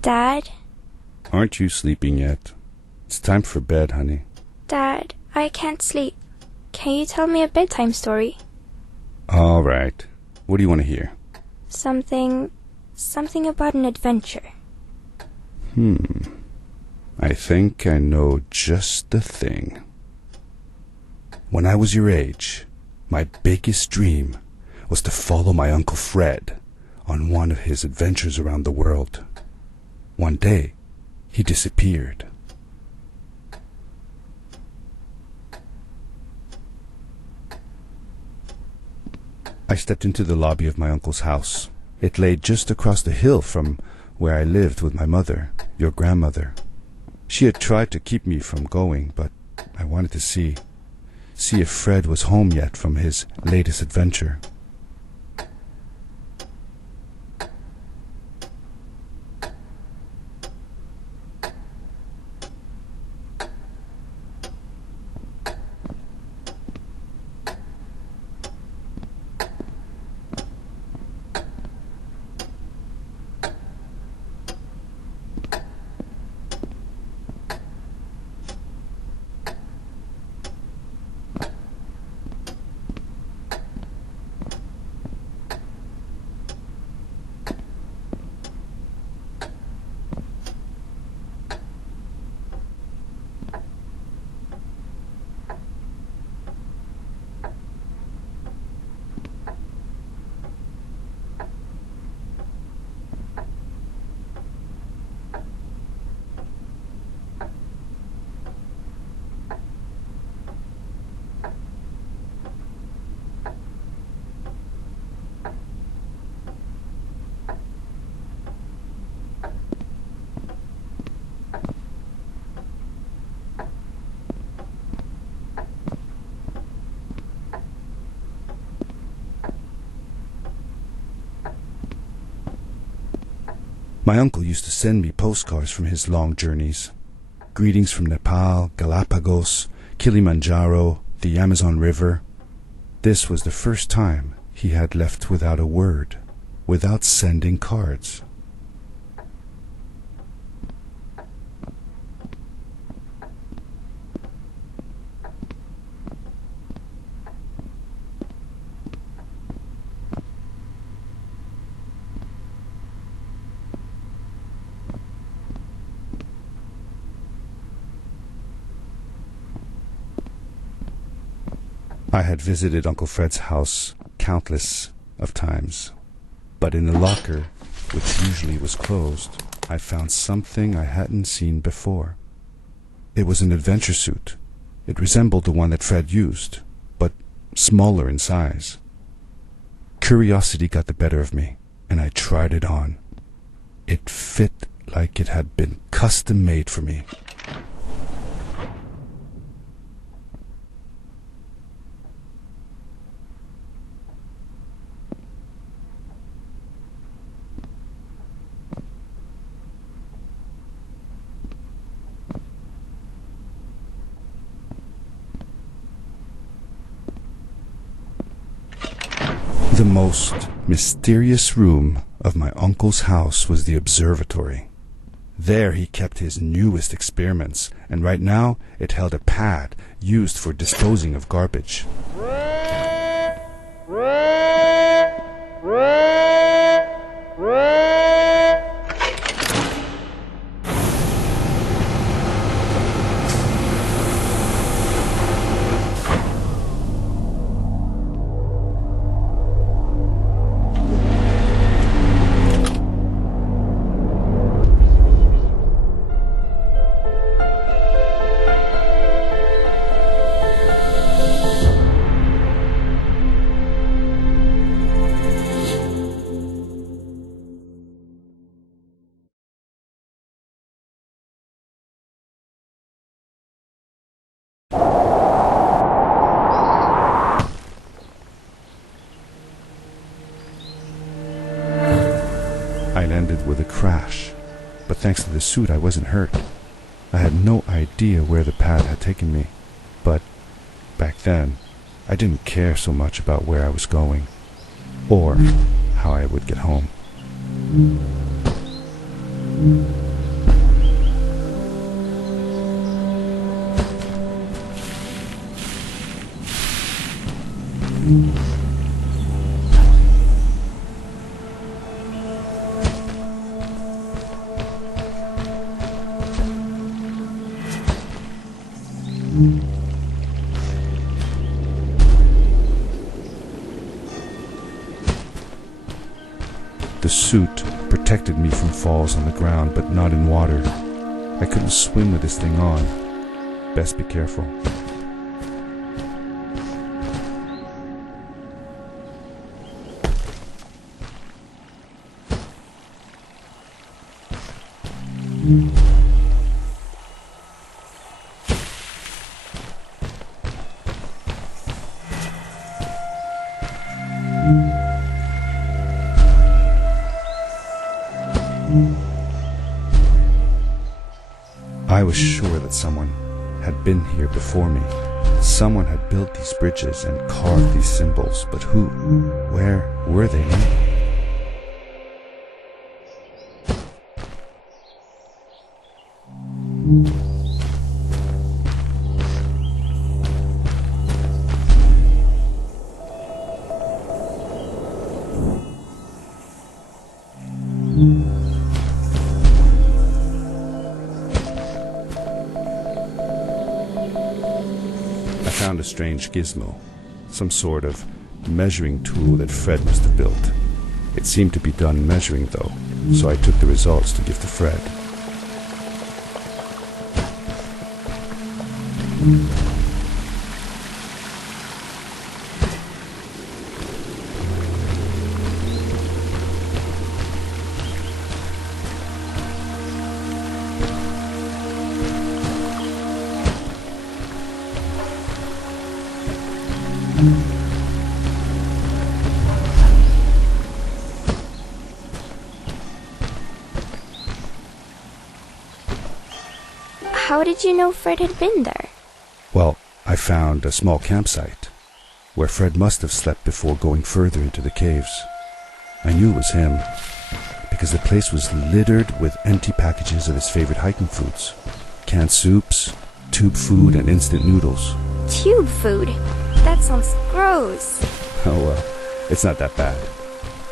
Dad? Aren't you sleeping yet? It's time for bed, honey. Dad, I can't sleep. Can you tell me a bedtime story? All right. What do you want to hear? Something about an adventure. I think I know just the thing. When I was your age, my biggest dream was to follow my Uncle Fred on one of his adventures around the world. One day, he disappeared. I stepped into the lobby of my uncle's house. It lay just across the hill from where I lived with my mother, your grandmother. She had tried to keep me from going, but I wanted to see if Fred was home yet from his latest adventure. My uncle used to send me postcards from his long journeys. Greetings from Nepal, Galapagos, Kilimanjaro, the Amazon River. This was the first time he had left without a word, without sending cards. I had visited Uncle Fred's house countless of times, but in the locker, which usually was closed, I found something I hadn't seen before. It was an adventure suit. It resembled the one that Fred used, but smaller in size. Curiosity got the better of me, and I tried it on. It fit like it had been custom made for me. The most mysterious room of my uncle's house was the observatory. There he kept his newest experiments, and right now it held a pad used for disposing of garbage. I landed with a crash, but thanks to the suit I wasn't hurt. I had no idea where the pad had taken me, but back then I didn't care so much about where I was going, or how I would get home. The suit protected me from falls on the ground, but not in water. I couldn't swim with this thing on. Best be careful. I was sure that someone had been here before me. Someone had built these bridges and carved these symbols, but who? Where were they now? I found a strange gizmo, some sort of measuring tool that Fred must have built. It seemed to be done measuring though, so I took the results to give to Fred. How did you know Fred had been there? Well, I found a small campsite where Fred must have slept before going further into the caves. I knew it was him because the place was littered with empty packages of his favorite hiking foods. Canned soups, tube food, and instant noodles. Tube food? That sounds gross. Oh well, it's not that bad.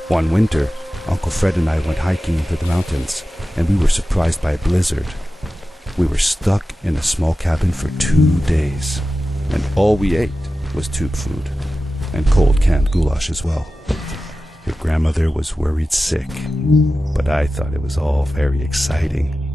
One winter, Uncle Fred and I went hiking into the mountains, and we were surprised by a blizzard. We were stuck in a small cabin for 2 days, and all we ate was tube food, and cold canned goulash as well. Your grandmother was worried sick, but I thought it was all very exciting.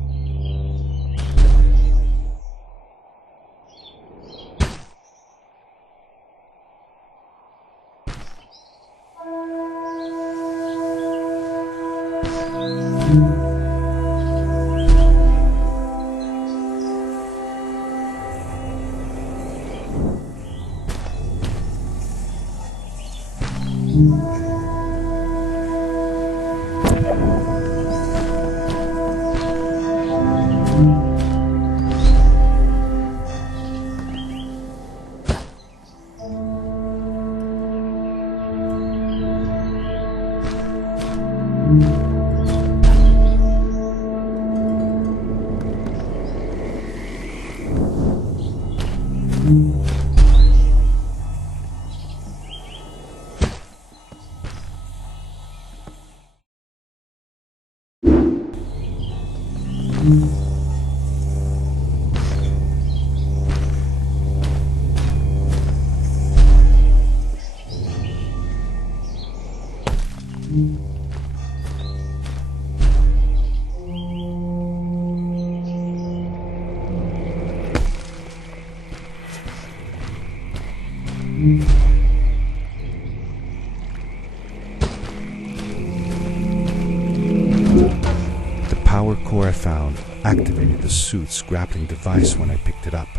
The power core I found activated the suit's grappling device when I picked it up.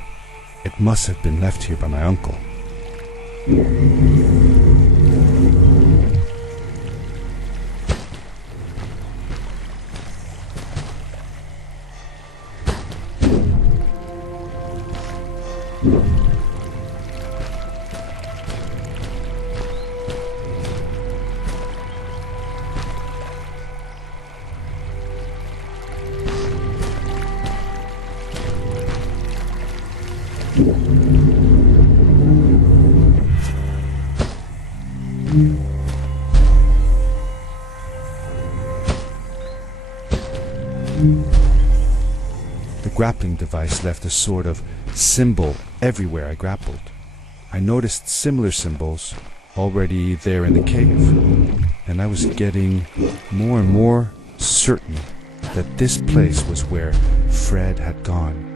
It must have been left here by my uncle. The grappling device left a sort of symbol everywhere I grappled. I noticed similar symbols already there in the cave, and I was getting more and more certain that this place was where Fred had gone.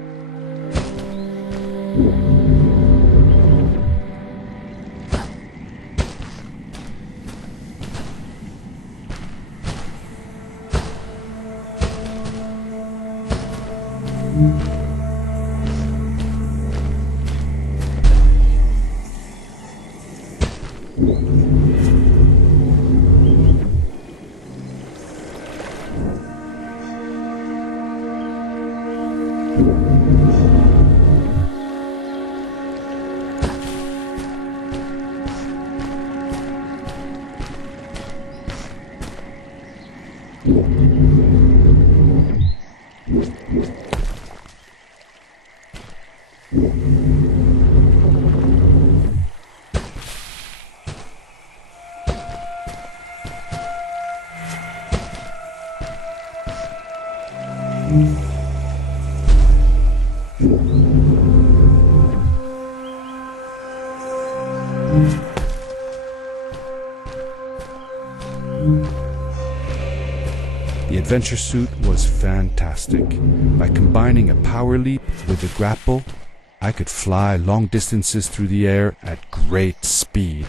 The adventure suit was fantastic. By combining a power leap with a grapple, I could fly long distances through the air at great speed.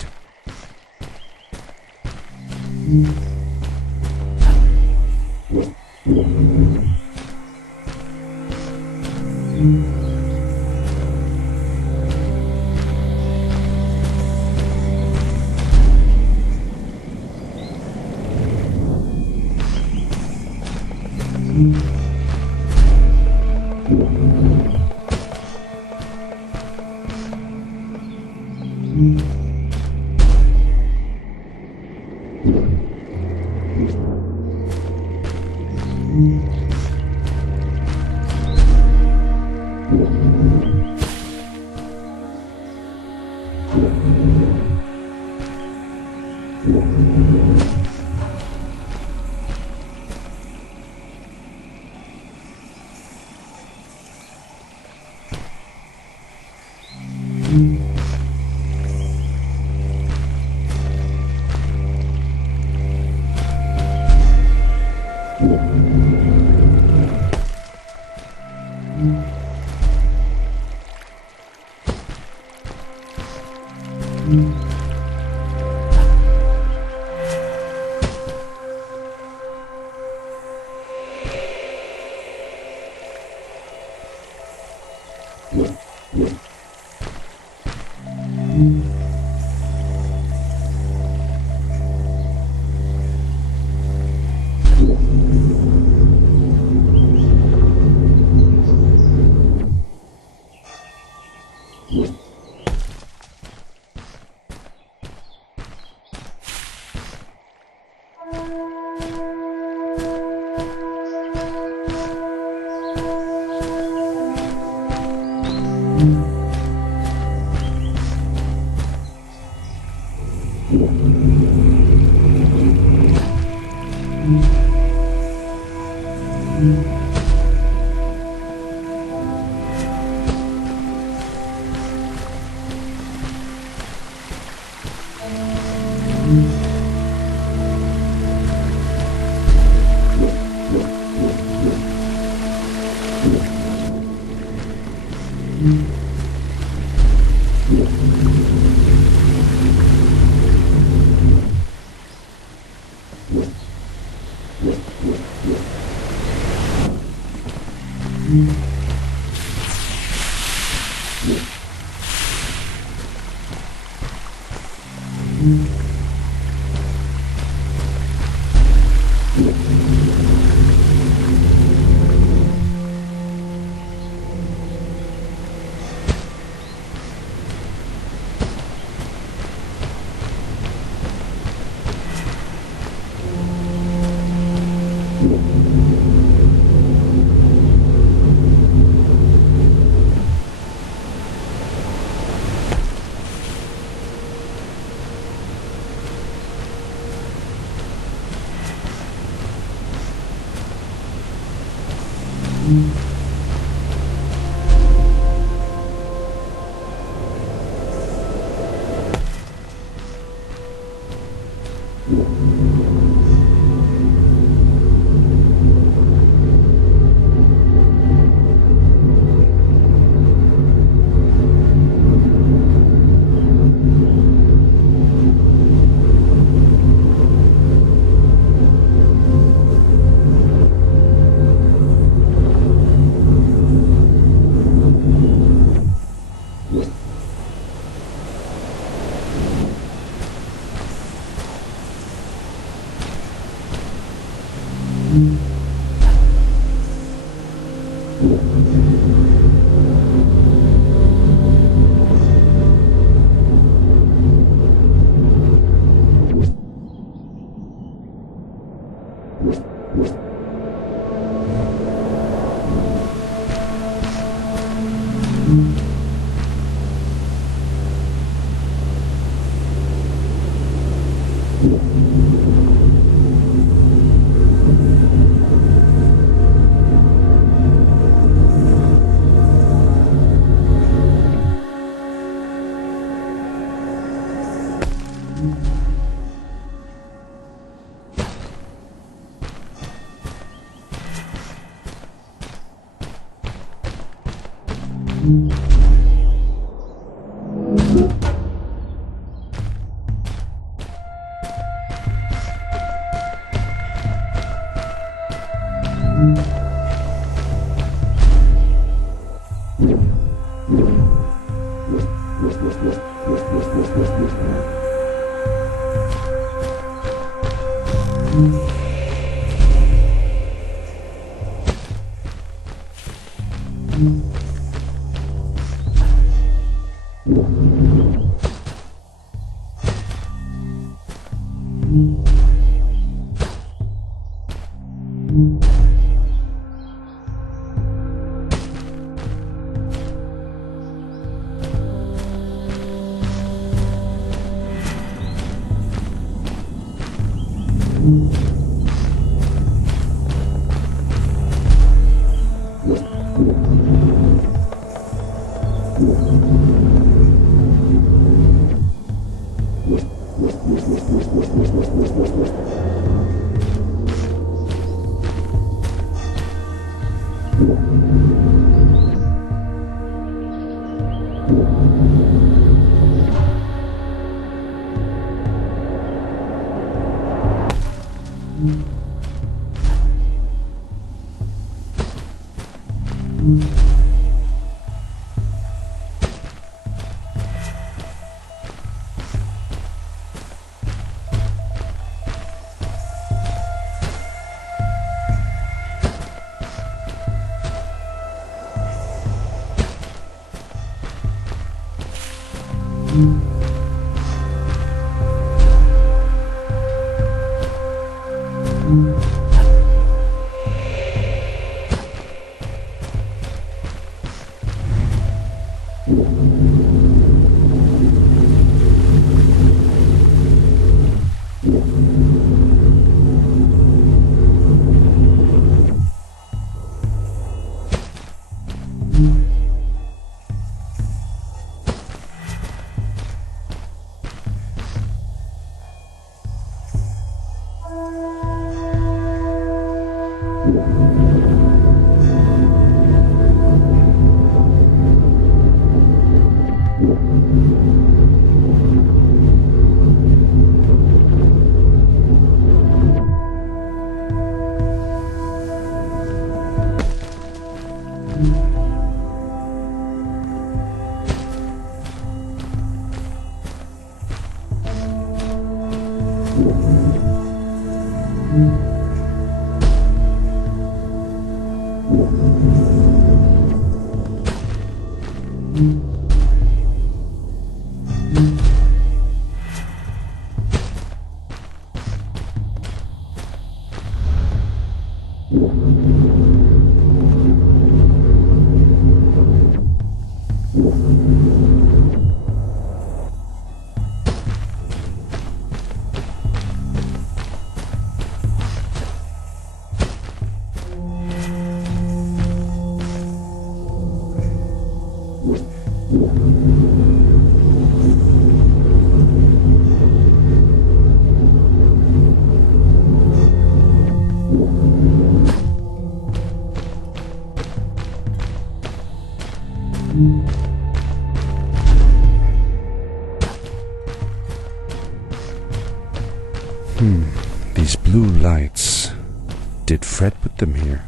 Did Fred put them here?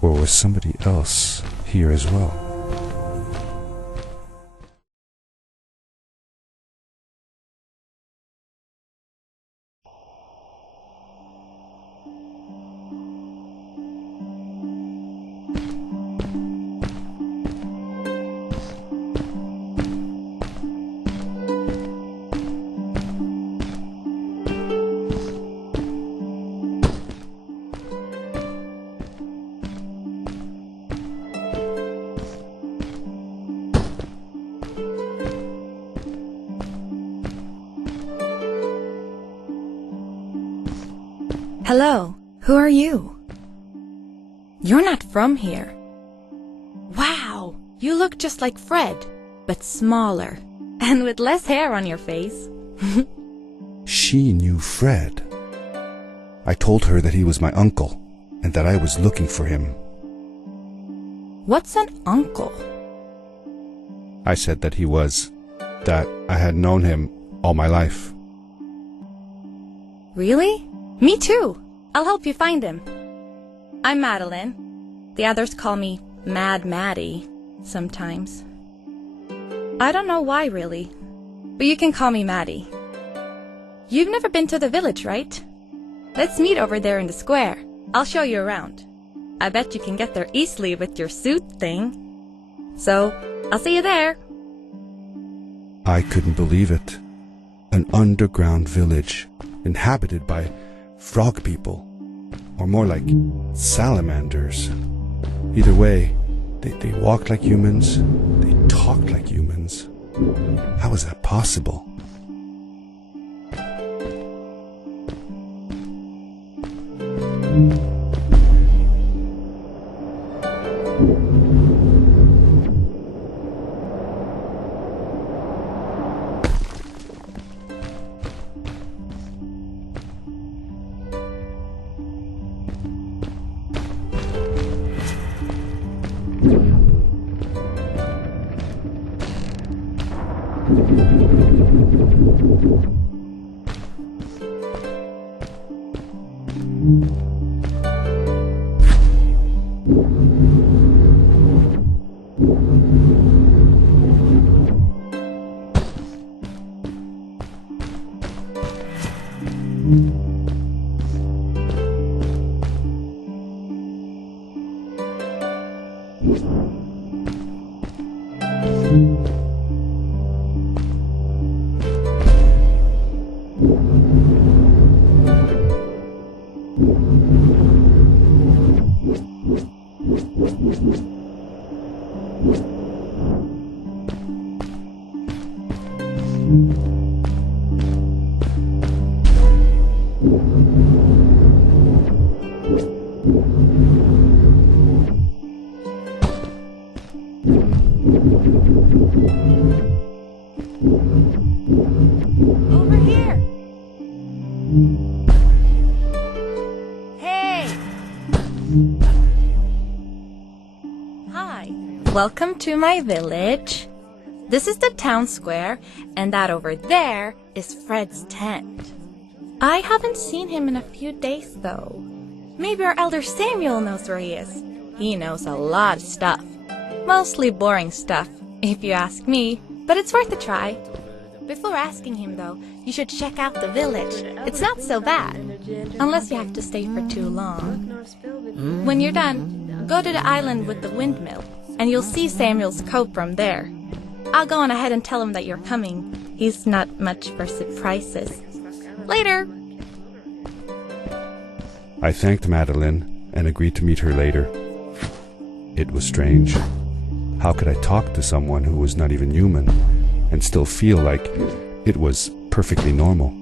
Or was somebody else here as well? Hello, who are you? You're not from here. Wow, you look just like Fred, but smaller, and with less hair on your face. She knew Fred. I told her that he was my uncle, and that I was looking for him. What's an uncle? I said that that I had known him all my life. Really? Me too. I'll help you find him. I'm Madeline. The others call me Mad Maddie sometimes. I don't know why really, but you can call me Maddie. You've never been to the village, right? Let's meet over there in the square. I'll show you around. I bet you can get there easily with your suit thing. So, I'll see you there. I couldn't believe it. An underground village inhabited by frog people, or more like salamanders. Either way, they walked like humans, they talked like humans. How is that possible? Over here! Hey! Hi, welcome to my village. This is the town square, and that over there is Fred's tent. I haven't seen him in a few days, though. Maybe our elder Samuel knows where he is. He knows a lot of stuff. Mostly boring stuff, if you ask me, but it's worth a try. Before asking him, though, you should check out the village. It's not so bad, unless you have to stay for too long. When you're done, go to the island with the windmill, and you'll see Samuel's coat from there. I'll go on ahead and tell him that you're coming. He's not much for surprises. Later! I thanked Madeline and agreed to meet her later. It was strange. How could I talk to someone who was not even human and still feel like it was perfectly normal?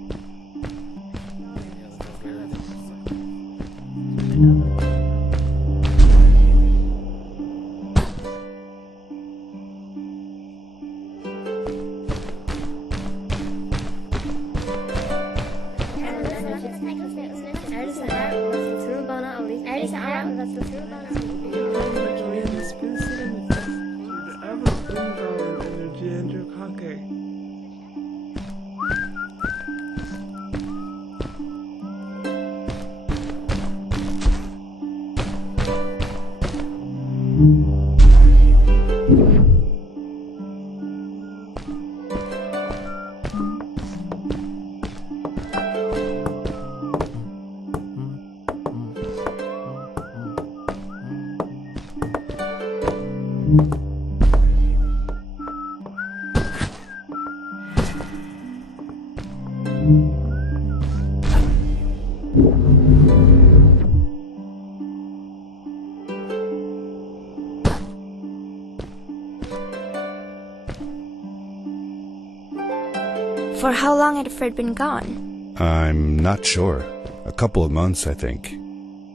For how long had Fred been gone? I'm not sure. A couple of months, I think.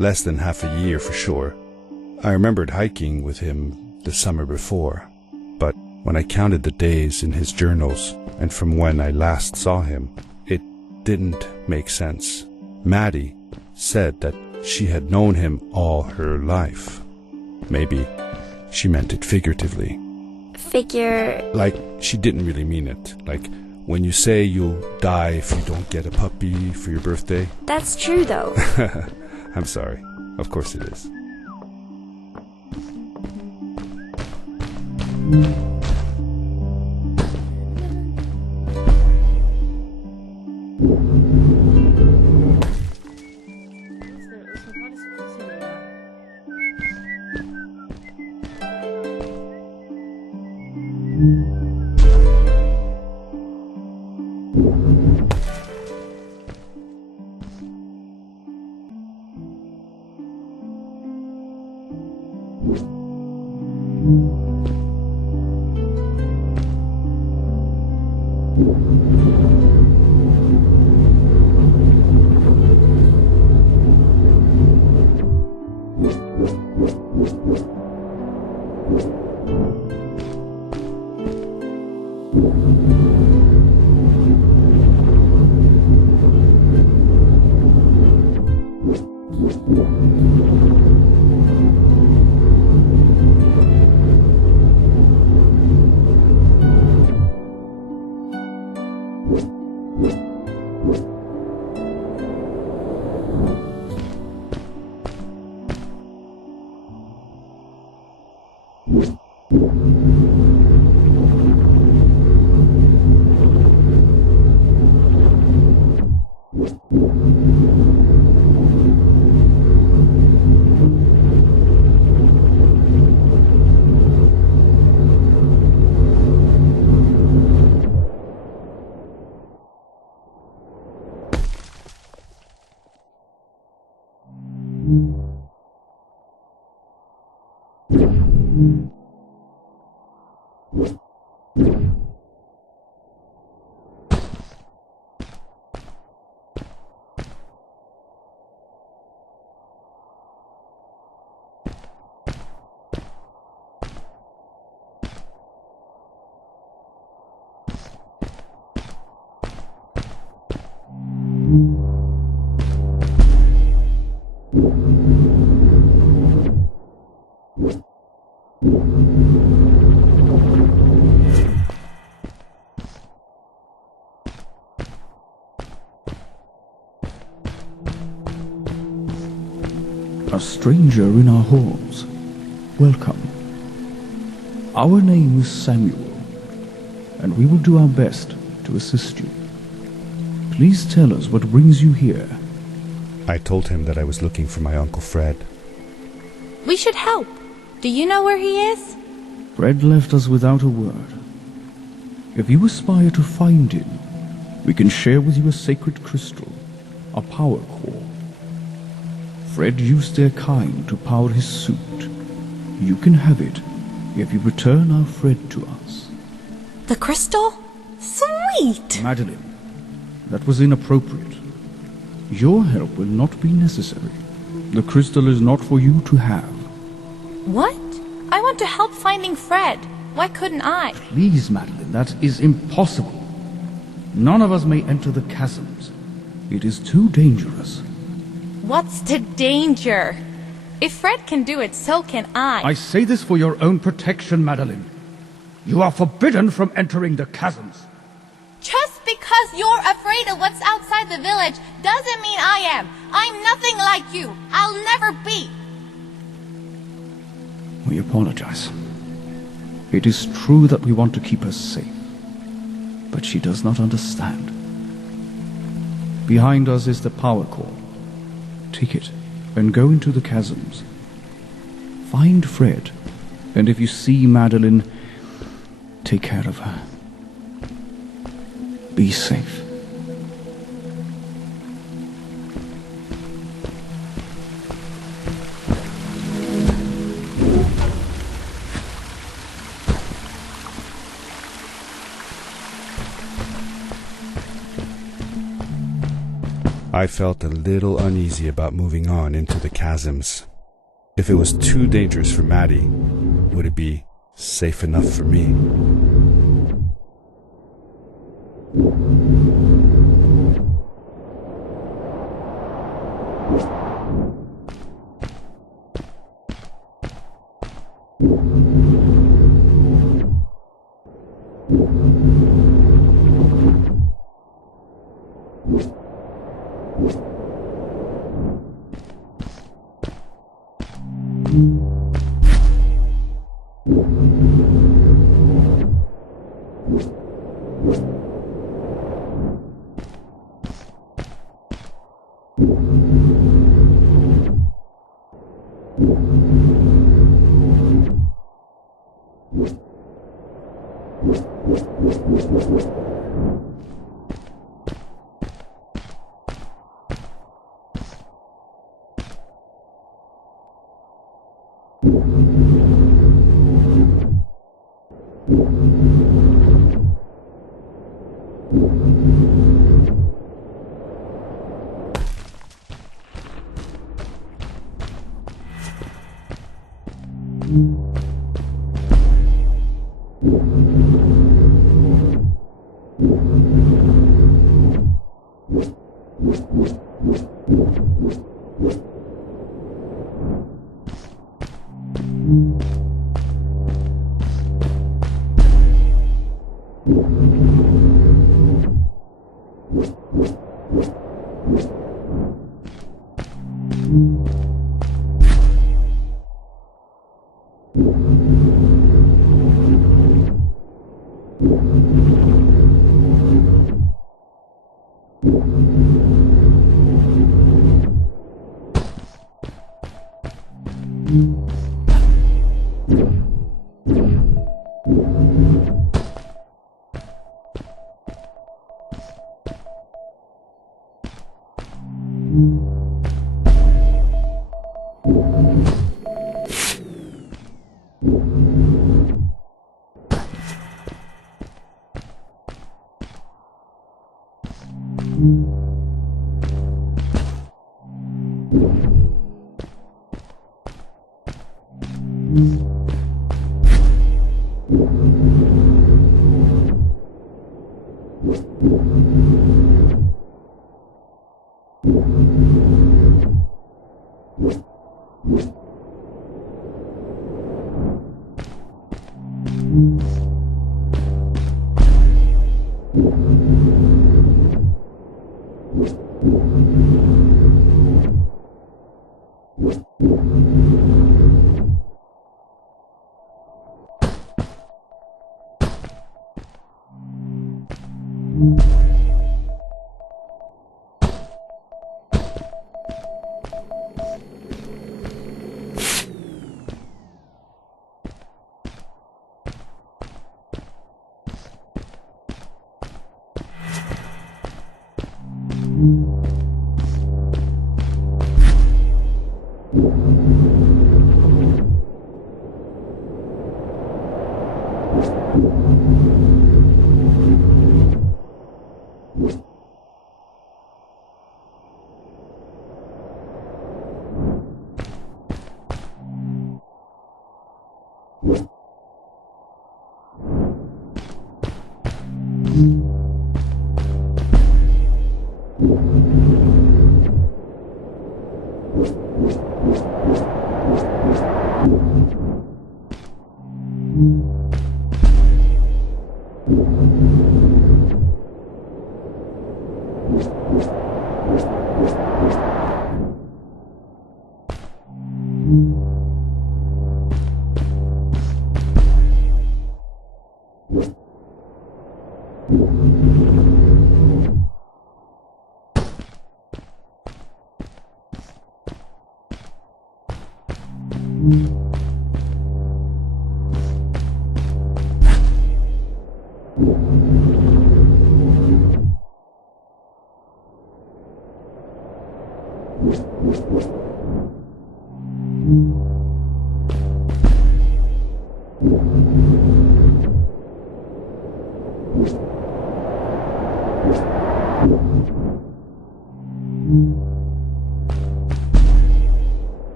Less than half a year for sure. I remembered hiking with him the summer before, but when I counted the days in his journals and from when I last saw him, it didn't make sense. Maddie said that she had known him all her life. Maybe she meant it figuratively. Like she didn't really mean it. Like when you say you'll die if you don't get a puppy for your birthday. That's true, though. I'm sorry. Of course it is. A stranger in our halls. Welcome. Our name is Samuel, and we will do our best to assist you. Please tell us what brings you here. I told him that I was looking for my Uncle Fred. We should help. Do you know where he is? Fred left us without a word. If you aspire to find him, we can share with you a sacred crystal, a power core. Fred used their kind to power his suit. You can have it if you return our Fred to us. The crystal? Sweet! Madeline, that was inappropriate. Your help will not be necessary. The crystal is not for you to have. What? I want to help finding Fred. Why couldn't I? Please, Madeline, that is impossible. None of us may enter the chasms. It is too dangerous. What's the danger? If Fred can do it, so can I. I say this for your own protection, Madeline. You are forbidden from entering the chasms. Just because you're afraid of what's outside the village doesn't mean I am. I'm nothing like you. I'll never be. We apologize. It is true that we want to keep her safe, but she does not understand. Behind us is the power core. Take it and go into the chasms. Find Fred, and if you see Madeline, take care of her. Be safe. I felt a little uneasy about moving on into the chasms. If it was too dangerous for Maddie, would it be safe enough for me?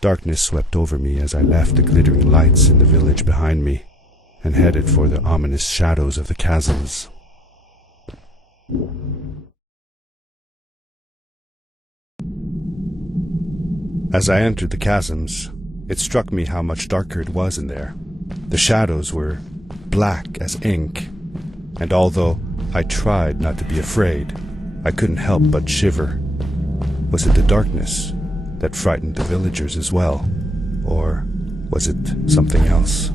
Darkness swept over me as I left the glittering lights in the village behind me and headed for the ominous shadows of the chasms. As I entered the chasms, it struck me how much darker it was in there. The shadows were black as ink, and although I tried not to be afraid, I couldn't help but shiver. Was it the darkness that frightened the villagers as well, or was it something else?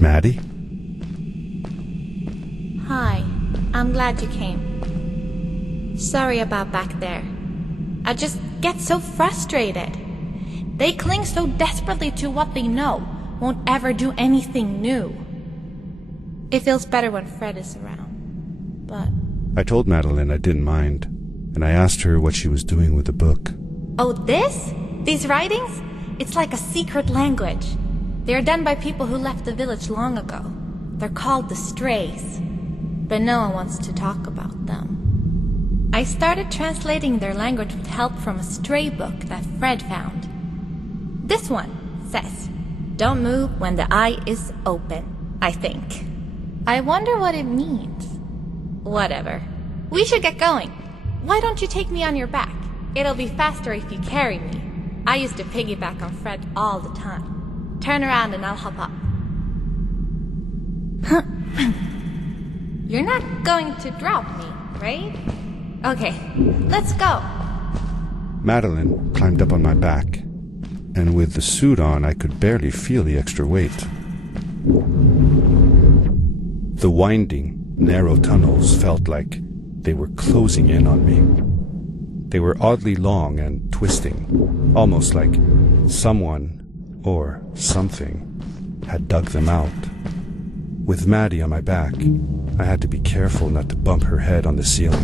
Maddie? Hi, I'm glad you came. Sorry about back there. I just get so frustrated. They cling so desperately to what they know, won't ever do anything new. It feels better when Fred is around, but... I told Madeline I didn't mind, and I asked her what she was doing with the book. Oh, this? These writings? It's like a secret language. They are done by people who left the village long ago. They're called the Strays, but no one wants to talk about them. I started translating their language with help from a stray book that Fred found. This one says, "Don't move when the eye is open," I think. I wonder what it means. Whatever. We should get going. Why don't you take me on your back? It'll be faster if you carry me. I used to piggyback on Fred all the time. Turn around and I'll hop up. You're not going to drop me, right? Okay, let's go. Madeline climbed up on my back, and with the suit on, I could barely feel the extra weight. The winding, narrow tunnels felt like they were closing in on me. They were oddly long and twisting, almost like someone or something had dug them out. With Maddie on my back, I had to be careful not to bump her head on the ceiling.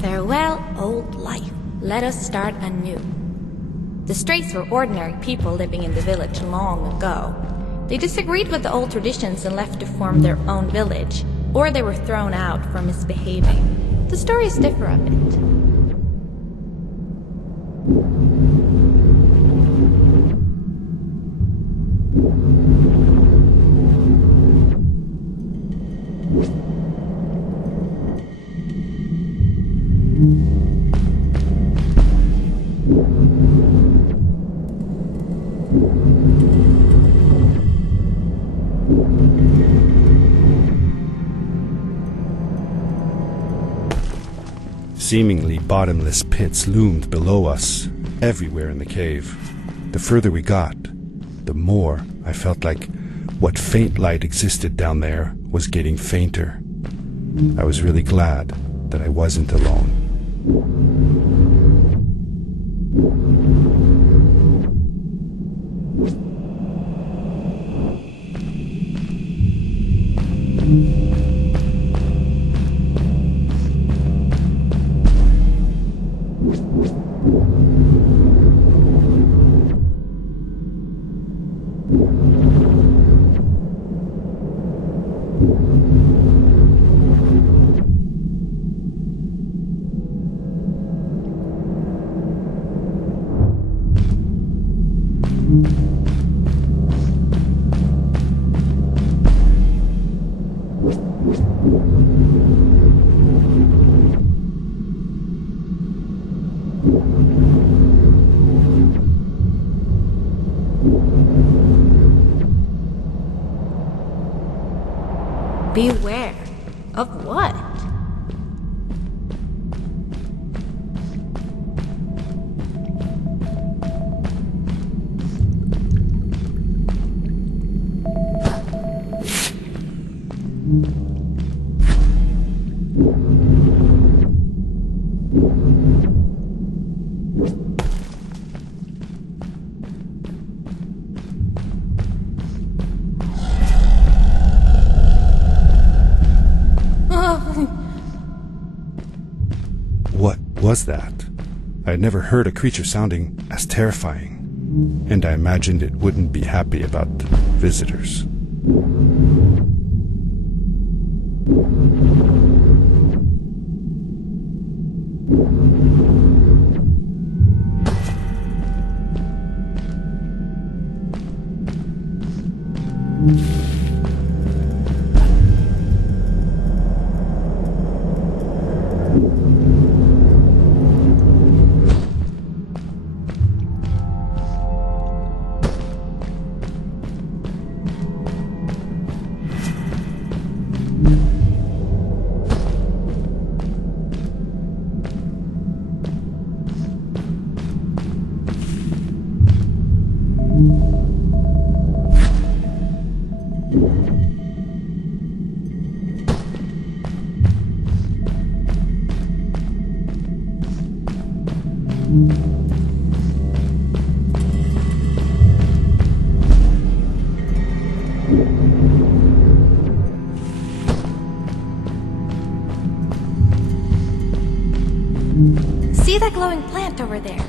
Farewell, old life. let us start anew. The Strays were ordinary people living in the village long ago. They disagreed with the old traditions and left to form their own village, or they were thrown out for misbehaving. The stories differ a bit. Seemingly bottomless pits loomed below us, everywhere in the cave. The further we got, the more I felt like what faint light existed down there was getting fainter. I was really glad that I wasn't alone. Beware of what? What was that? I had never heard a creature sounding as terrifying, and I imagined it wouldn't be happy about visitors. See that glowing plant over there?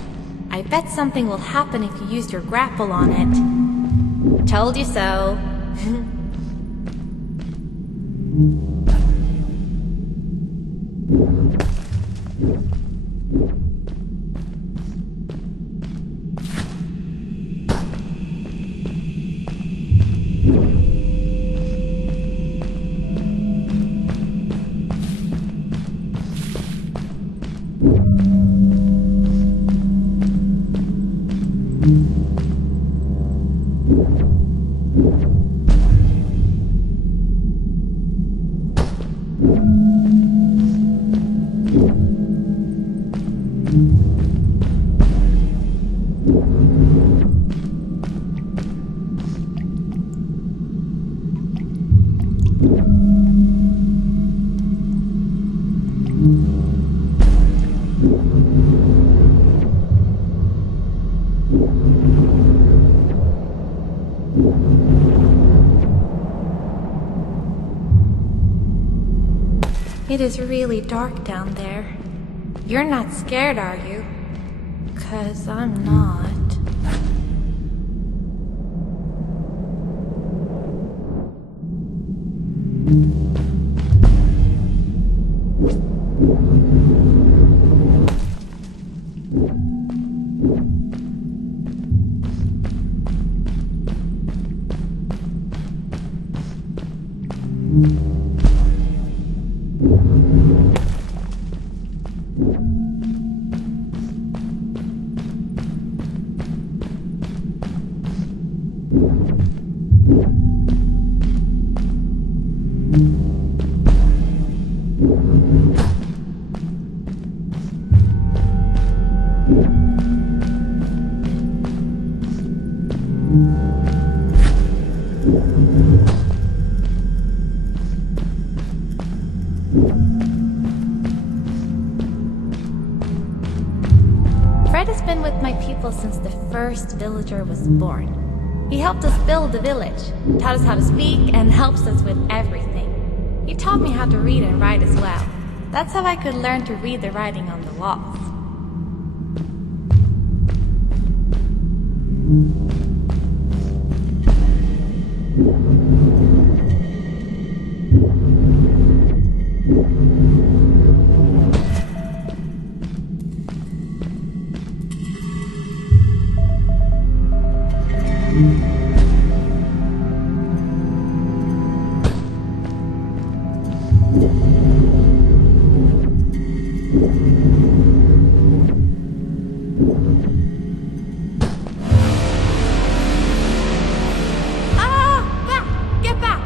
I bet something will happen if you use your grapple on it. Told you so. It is really dark down there. You're not scared, are you? 'cause I'm not. Fred has been with my people since the first villager was born. He helped us build the village, taught us how to speak, and helps us with everything. He taught me how to read and write as well. That's how I could learn to read the writing on the walls. Get back!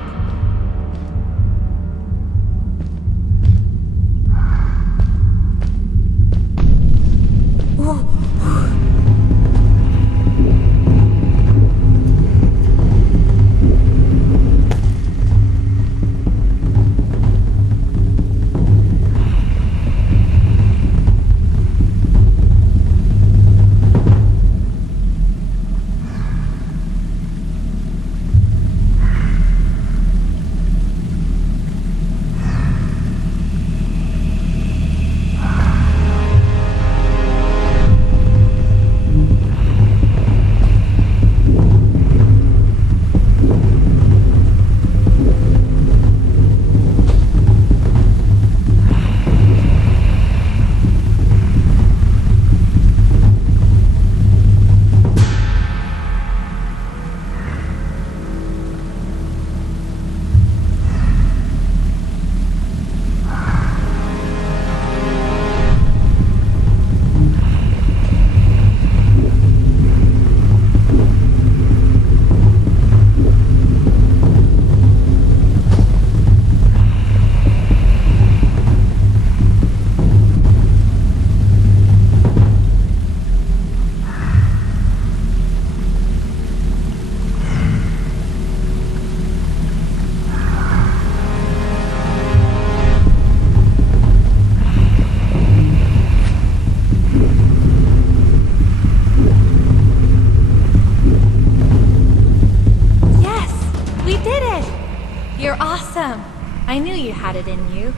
You're awesome. I knew you had it in you.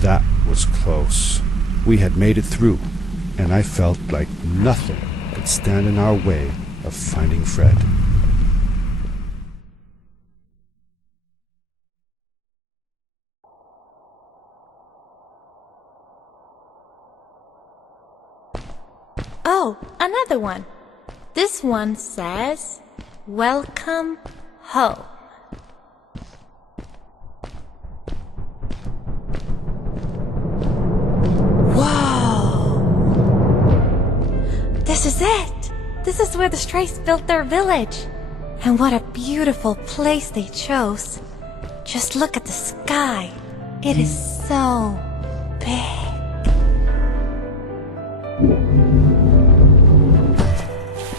That was close. We had made it through, and I felt like nothing could stand in our way of finding Fred. Oh, another one. This one says, "Welcome home." Whoa! This is it! This is where the Strays built their village. And what a beautiful place they chose. Just look at the sky. It is so big.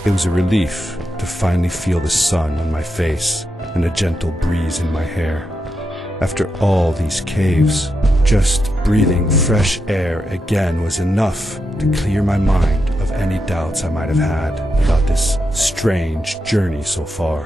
It was a relief to finally feel the sun on my face and a gentle breeze in my hair. After all these caves, just breathing fresh air again was enough to clear my mind of any doubts I might have had about this strange journey so far.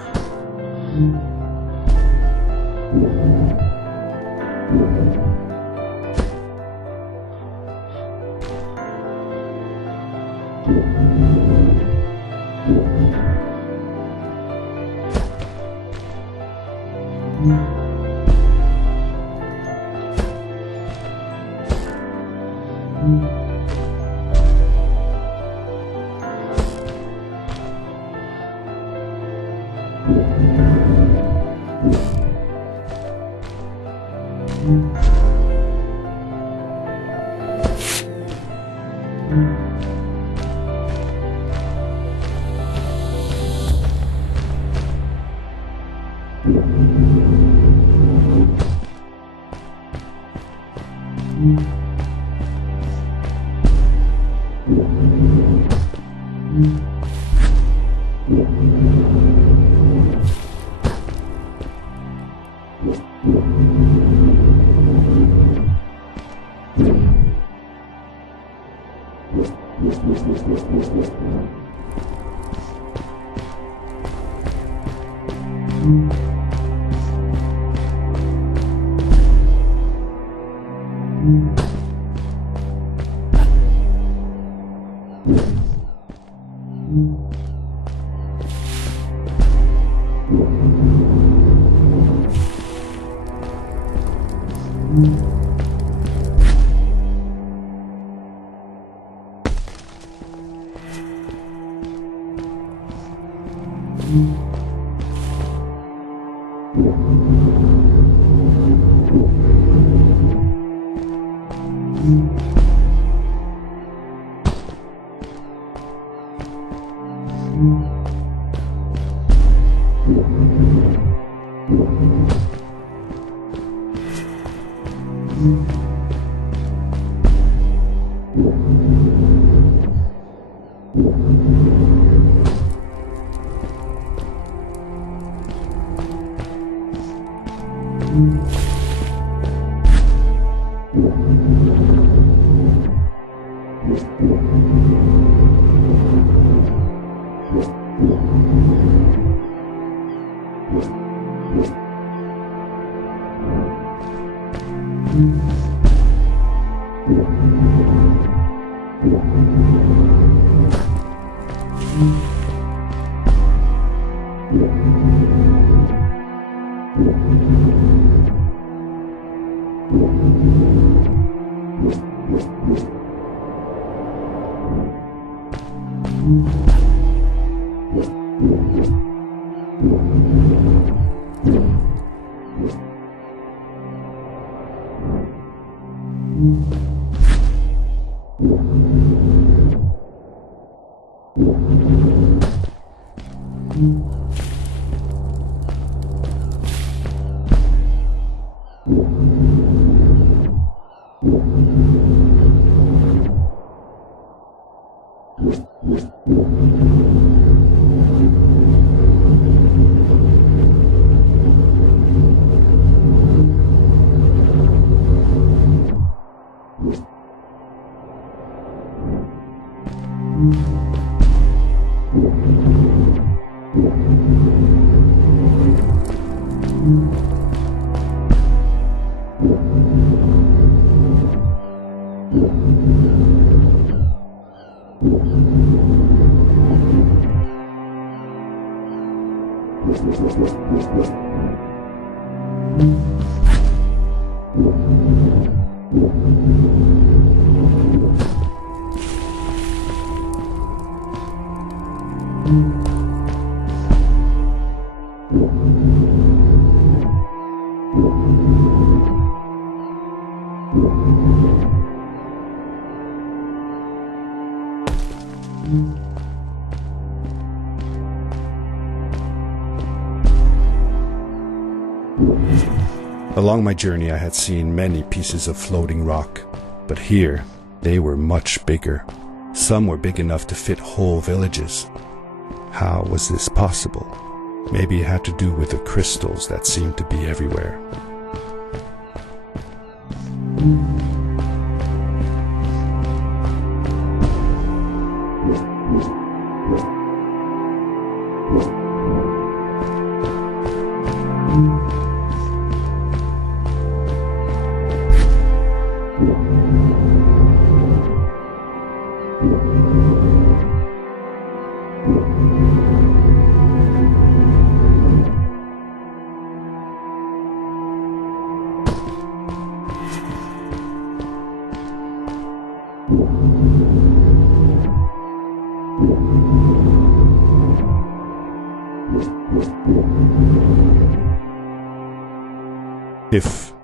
Along my journey, I had seen many pieces of floating rock, but here they were much bigger. Some were big enough to fit whole villages. How was this possible? Maybe it had to do with the crystals that seemed to be everywhere. If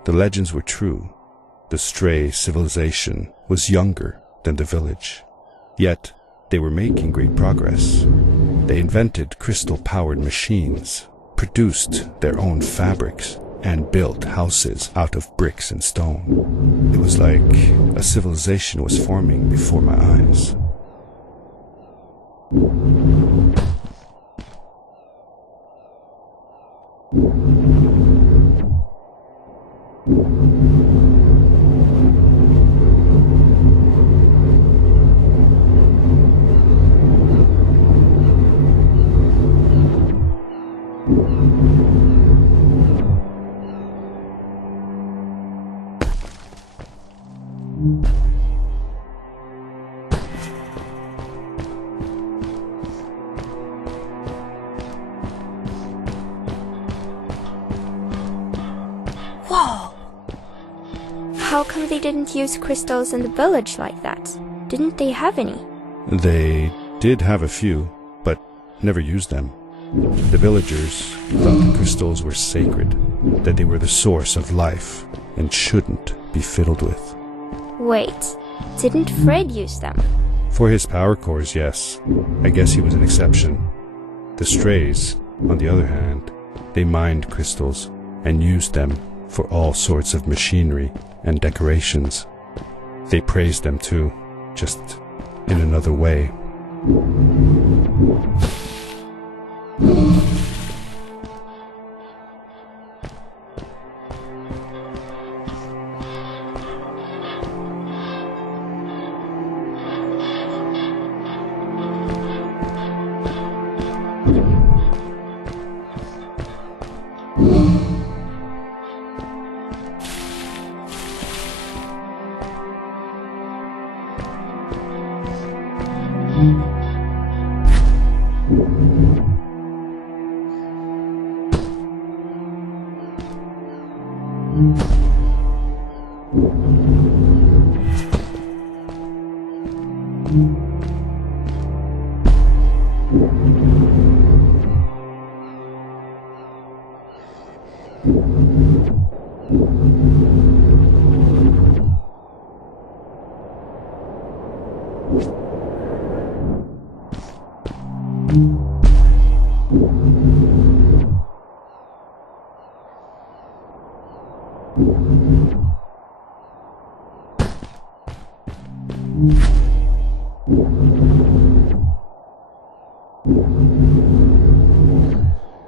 the legends were true, the stray civilization was younger than the village. Yet, they were making great progress. They invented crystal-powered machines, produced their own fabrics, and built houses out of bricks and stone. It was like a civilization was forming before my eyes. Whoa! How come they didn't use crystals in the village like that? Didn't they have any? They did have a few, but never used them. The villagers thought the crystals were sacred, that they were the source of life and shouldn't be fiddled with. Wait, didn't Fred use them? For his power cores, yes. I guess he was an exception. The strays, on the other hand, they mined crystals and used them for all sorts of machinery and decorations. They praised them too, just in another way.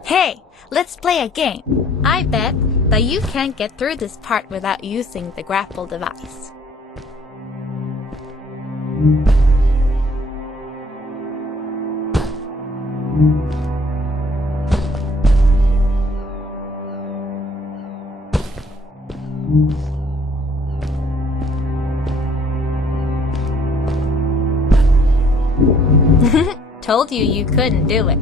Hey, let's play a game. I bet that you can't get through this part without using the grapple device. Told you you couldn't do it.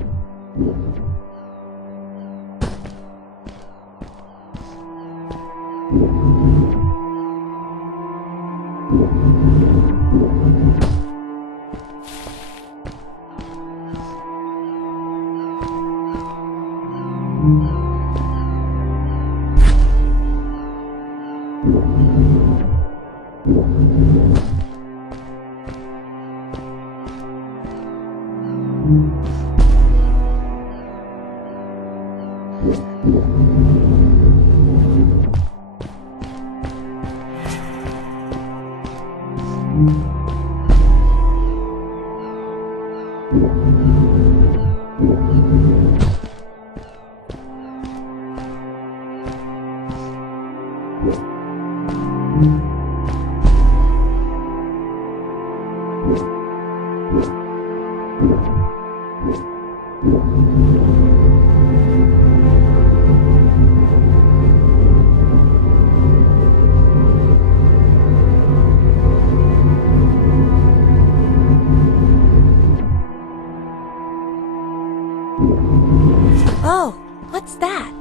Oh, what's that?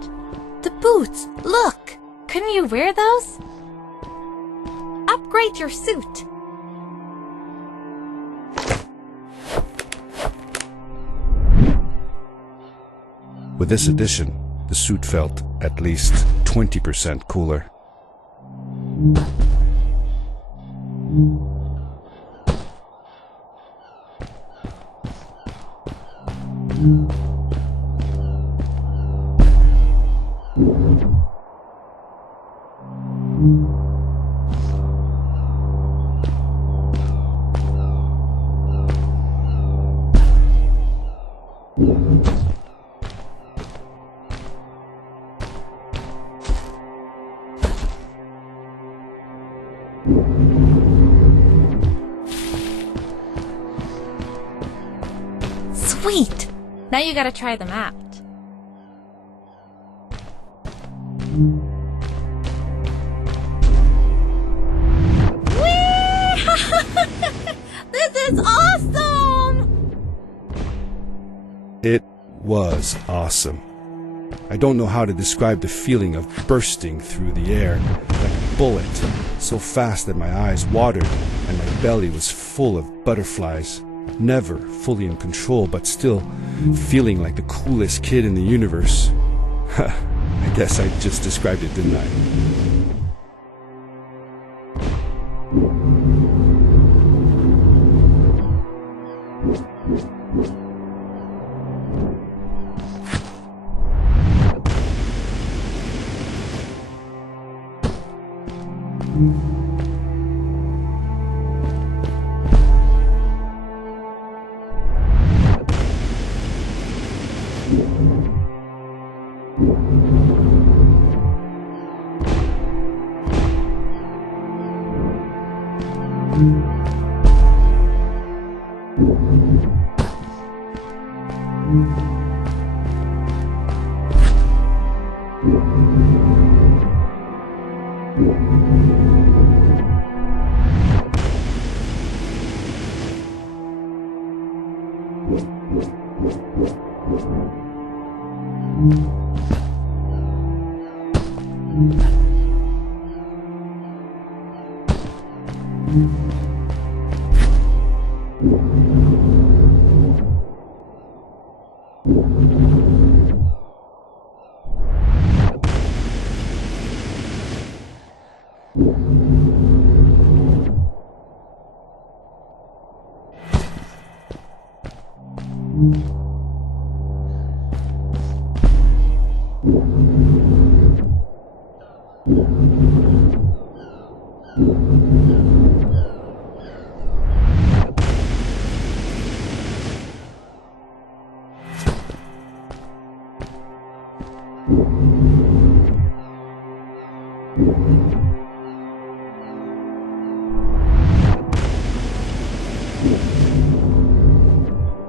The boots! Look! Couldn't you wear those? Upgrade your suit! With this addition, the suit felt at least 20% cooler. Sweet! Now you gotta try them out. This is awesome! It was awesome. I don't know how to describe the feeling of bursting through the air like a bullet, so fast that my eyes watered and my belly was full of butterflies. Never fully in control, but still feeling like the coolest kid in the universe. I guess I just described it, didn't I?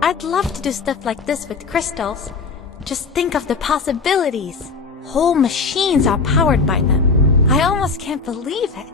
I'd love to do stuff like this with crystals. Just think of the possibilities. Whole machines are powered by them. I almost can't believe it.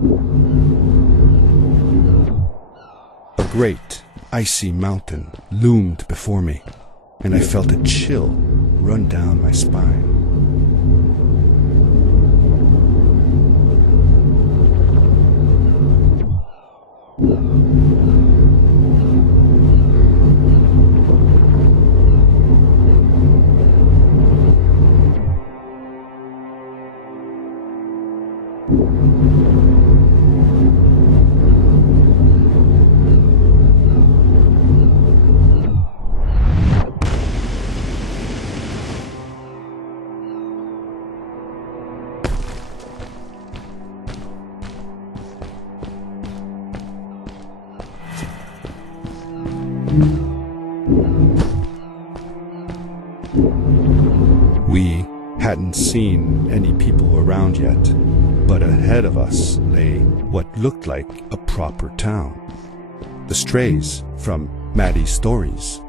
A great, icy mountain loomed before me, and I felt a chill run down my spine. We hadn't seen any people around yet, but ahead of us lay what looked like a proper town. The strays from Maddie's stories.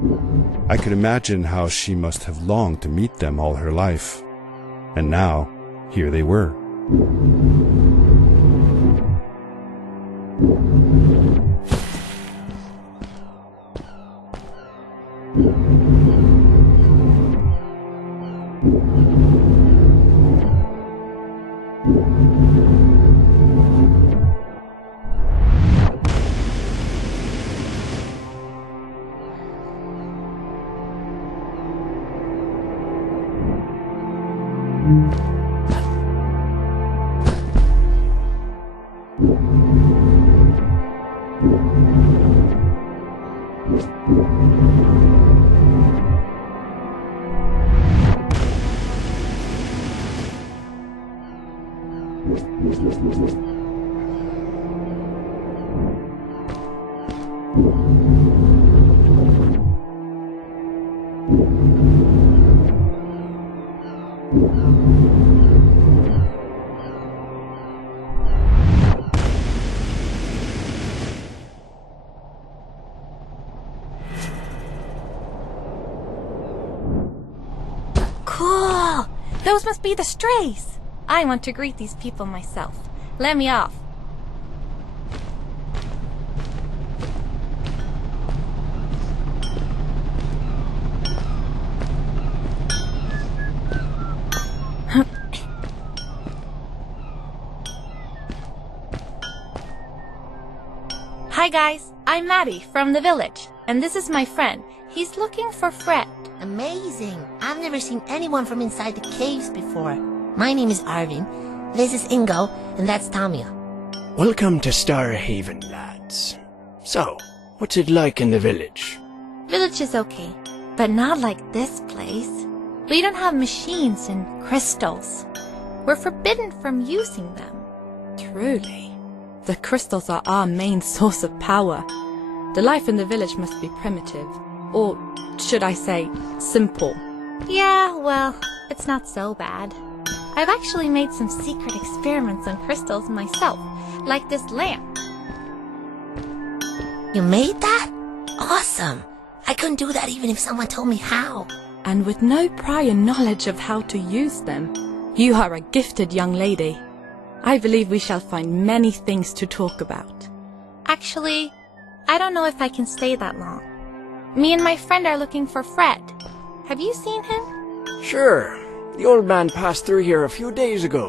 I could imagine how she must have longed to meet them all her life. And now, here they were. Cool! Those must be the strays. I want to greet these people myself. Let me off. Hi guys, I'm Maddie from the village, and this is my friend. He's looking for Fred. Amazing! I've never seen anyone from inside the caves before. My name is Arvin, this is Ingo, and that's Tamia. Welcome to Starhaven, lads. So, what's it like in the village? Village is okay, but not like this place. We don't have machines and crystals. We're forbidden from using them. Truly. The crystals are our main source of power. The life in the village must be primitive. Or, should I say, simple. Yeah, well, it's not so bad. I've actually made some secret experiments on crystals myself, like this lamp. You made that? Awesome! I couldn't do that even if someone told me how. And with no prior knowledge of how to use them, you are a gifted young lady. I believe we shall find many things to talk about. Actually, I don't know if I can stay that long. Me and my friend are looking for Fred. Have you seen him? Sure. The old man passed through here a few days ago.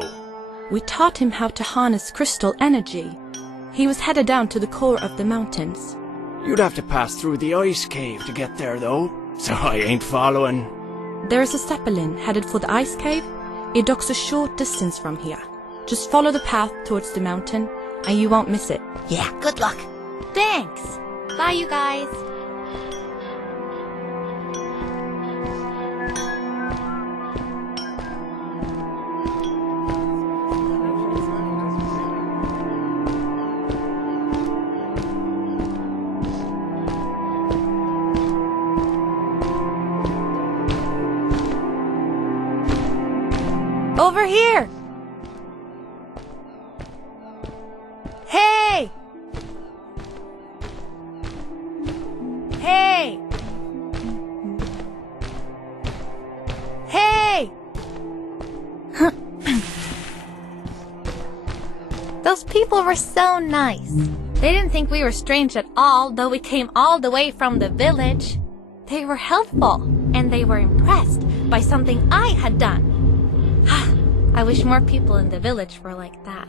We taught him how to harness crystal energy. He was headed down to the core of the mountains. You'd have to pass through the ice cave to get there, though, so I ain't following. There is a zeppelin headed for the ice cave. It docks a short distance from here. Just follow the path towards the mountain, and you won't miss it. Yeah, good luck. Thanks! Bye, you guys! Over here! Hey! Those people were so nice. They didn't think we were strange at all, though we came all the way from the village. They were helpful, and they were impressed by something I had done. I wish more people in the village were like that.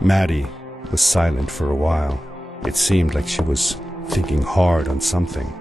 Maddie was silent for a while. It seemed like she was thinking hard on something.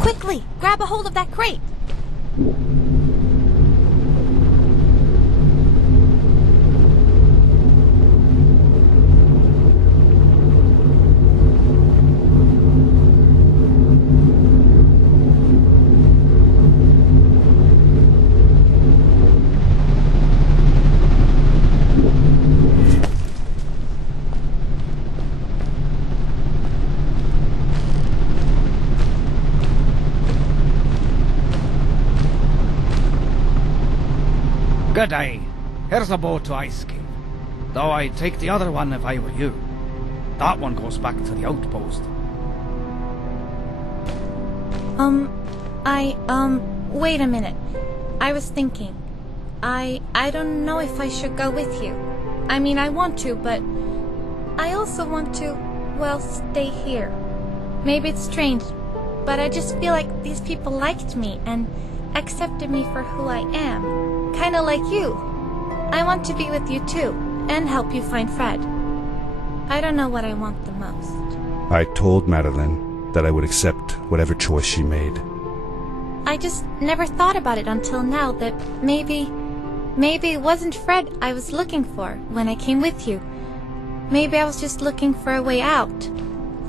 Quickly, grab a hold of that crate. Good day. Here's a boat to Ice Cave. Though I'd take the other one if I were you. That one goes back to the outpost. Wait a minute. I was thinking. I don't know if I should go with you. I mean, I want to, but I also want to, well, stay here. Maybe it's strange, but I just feel like these people liked me and accepted me for who I am. Kinda like you. I want to be with you too, and help you find Fred. I don't know what I want the most. I told Madeline that I would accept whatever choice she made. I just never thought about it until now that maybe it wasn't Fred I was looking for when I came with you. Maybe I was just looking for a way out.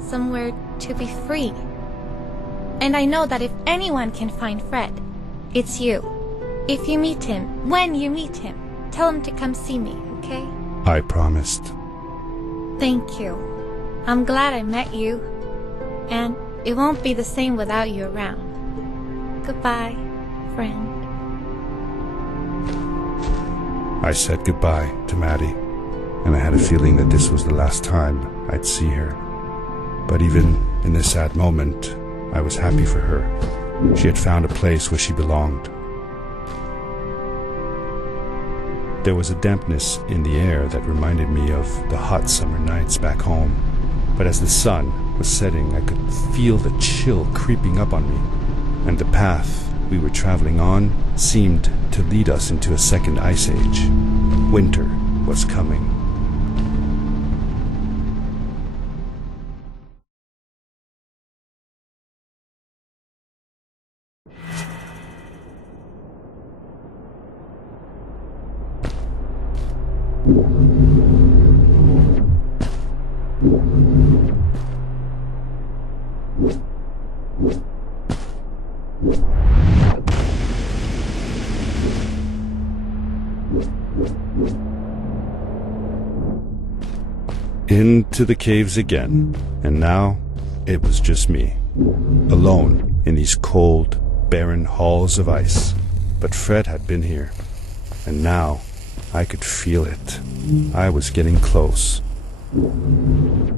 Somewhere to be free. And I know that if anyone can find Fred, it's you. If you meet him, when you meet him, tell him to come see me, okay? I promised. Thank you. I'm glad I met you. And it won't be the same without you around. Goodbye, friend. I said goodbye to Maddie, and I had a feeling that this was the last time I'd see her. But even in this sad moment, I was happy for her. She had found a place where she belonged. There was a dampness in the air that reminded me of the hot summer nights back home. But as the sun was setting, I could feel the chill creeping up on me, and the path we were traveling on seemed to lead us into a second ice age. Winter was coming. Into the caves again, and now it was just me, alone in these cold, barren halls of ice. But Fred had been here, and now I could feel it. I was getting close.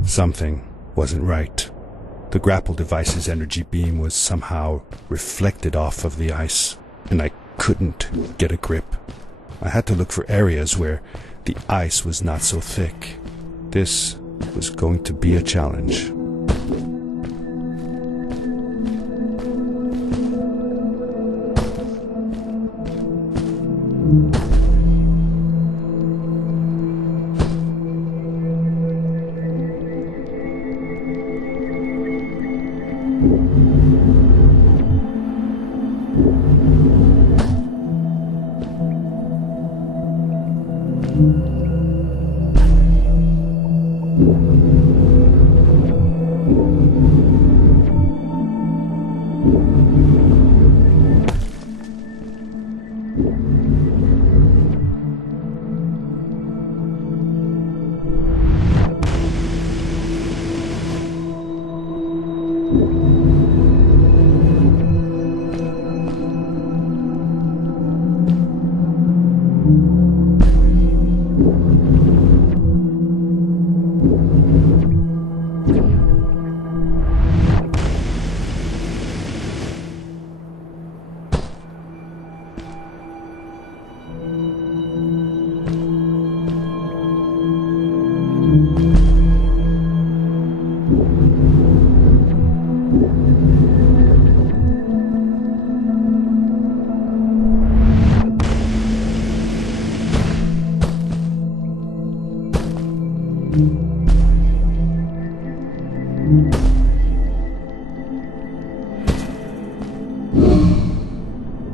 Something wasn't right. The grapple device's energy beam was somehow reflected off of the ice, and I couldn't get a grip. I had to look for areas where the ice was not so thick. This was going to be a challenge.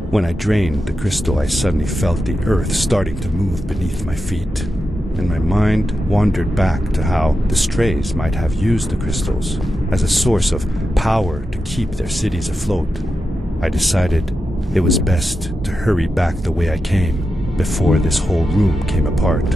When I drained the crystal, I suddenly felt the earth starting to move beneath my feet, and my mind wandered back to how the strays might have used the crystals as a source of power to keep their cities afloat. I decided it was best to hurry back the way I came before this whole room came apart.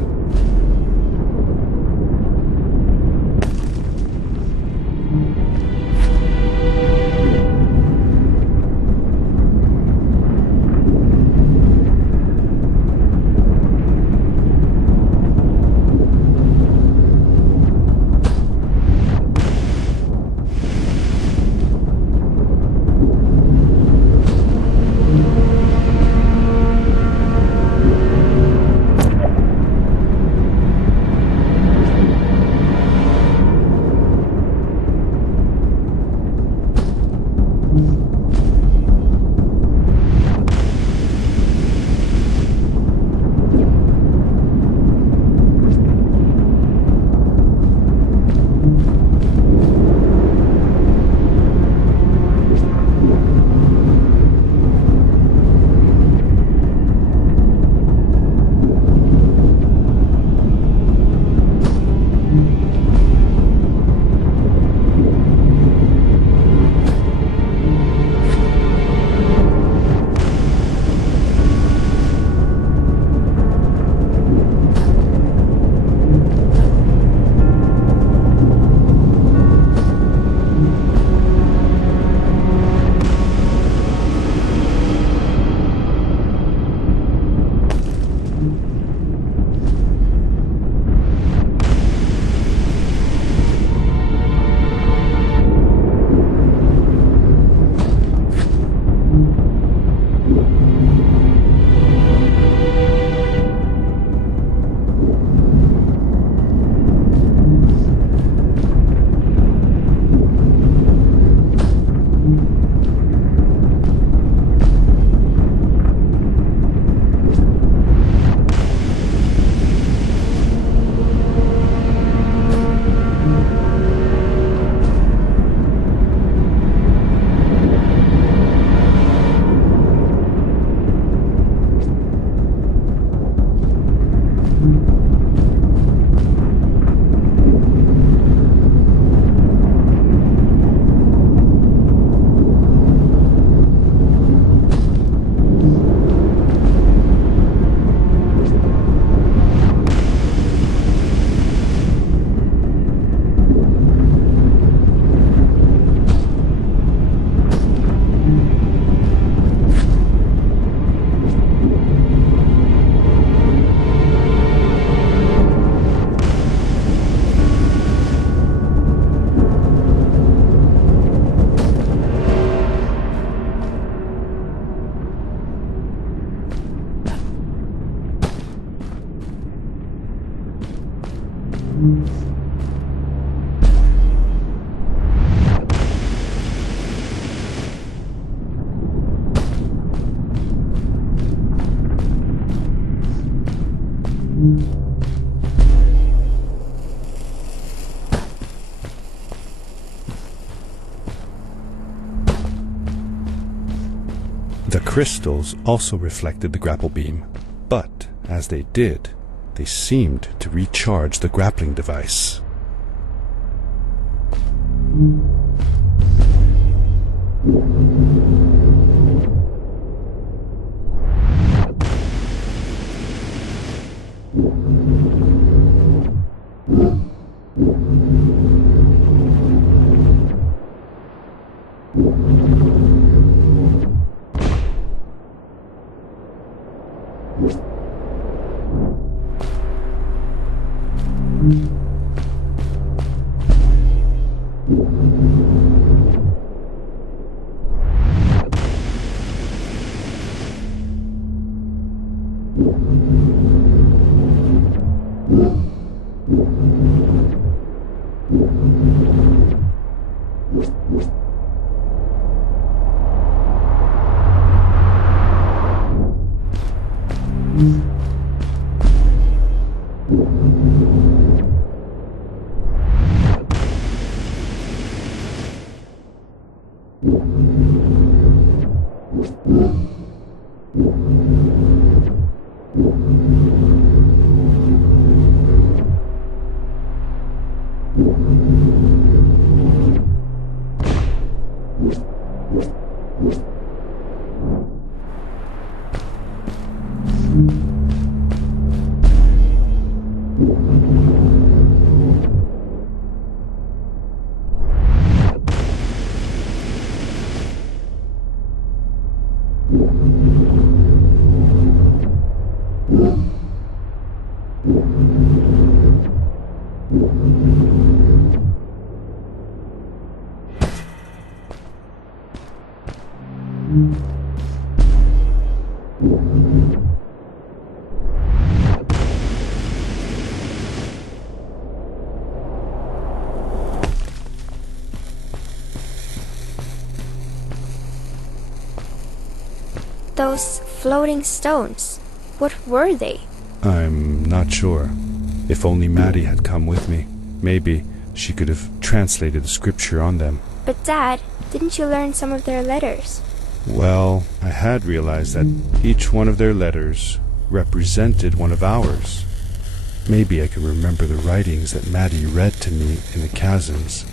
The crystals also reflected the grapple beam, but as they did, they seemed to recharge the grappling device. Those floating stones, what were they? I'm not sure. If only Maddie had come with me, maybe she could have translated the scripture on them. But Dad, didn't you learn some of their letters? Well, I had realized that each one of their letters represented one of ours. Maybe I could remember the writings that Maddie read to me in the chasms.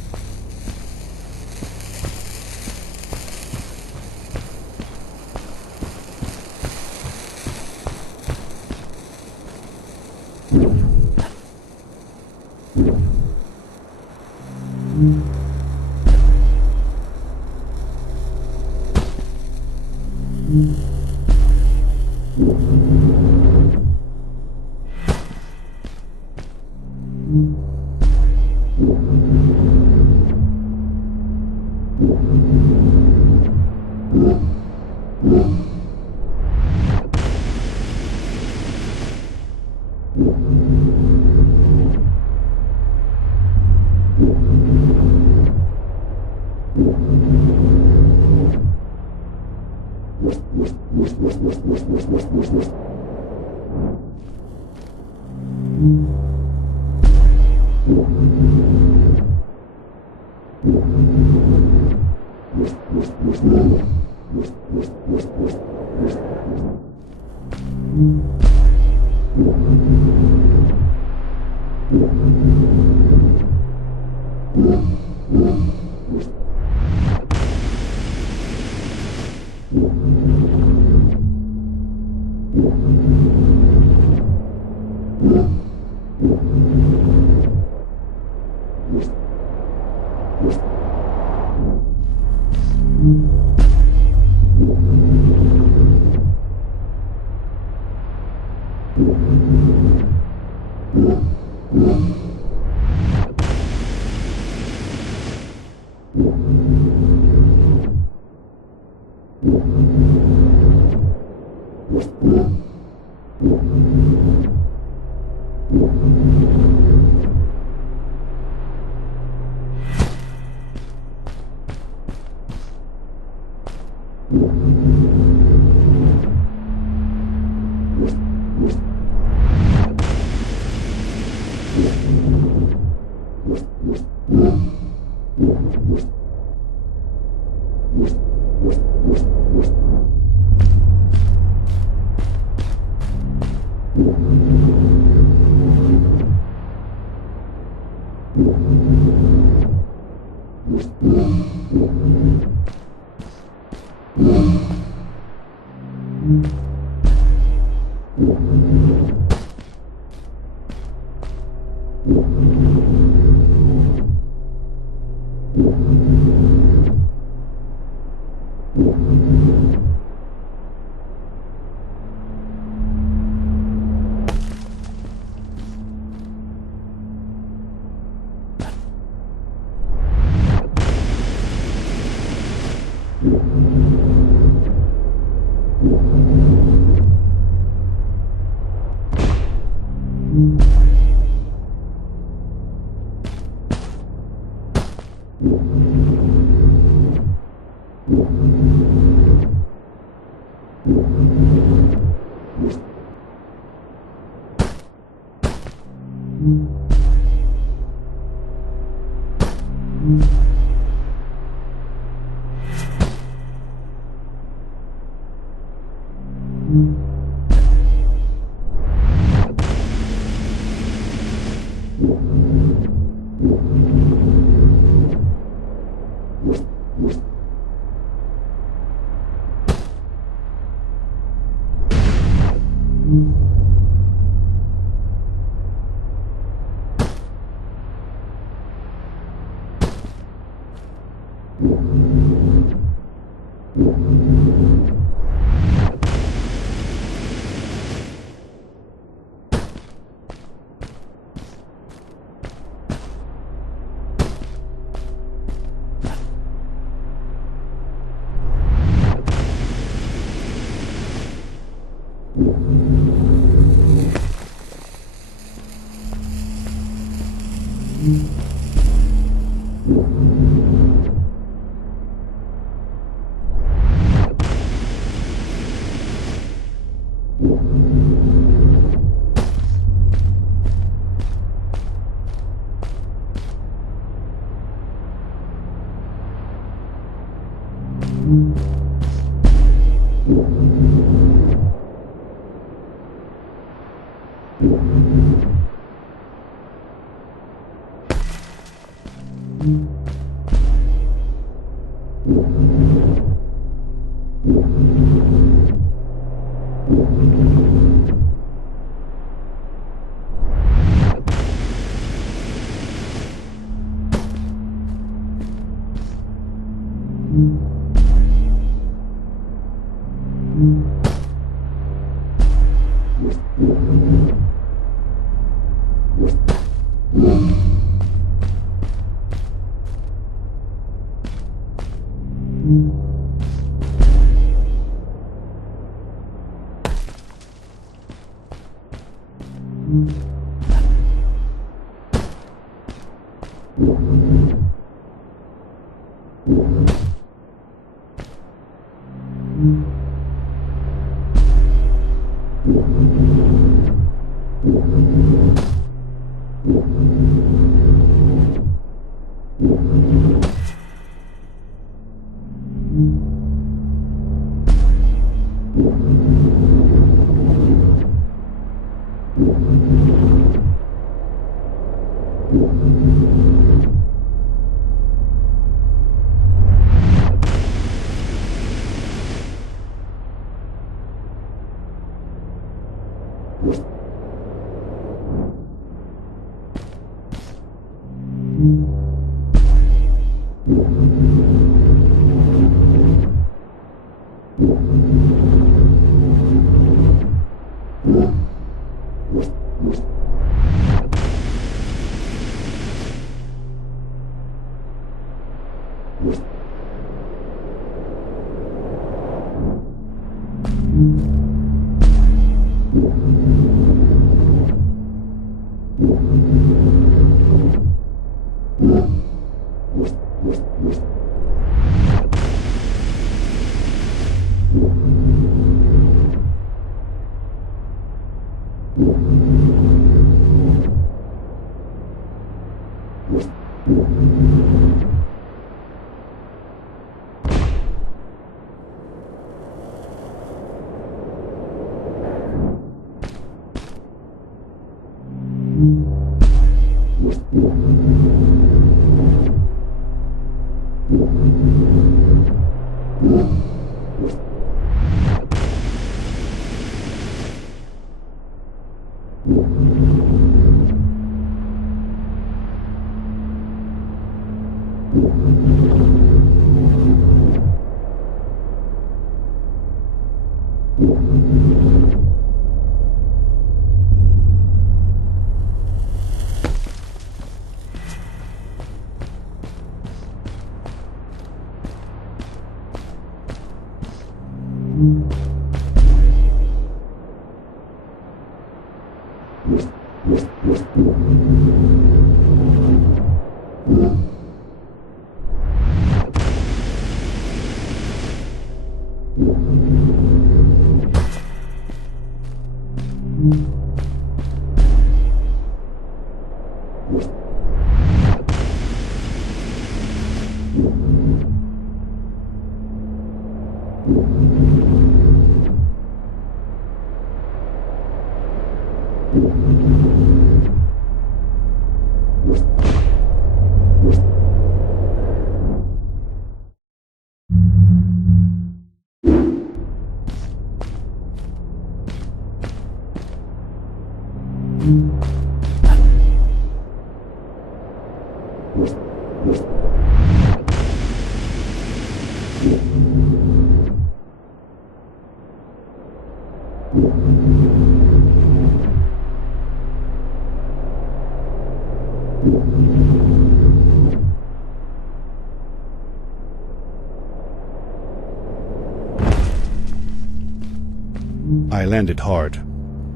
I landed hard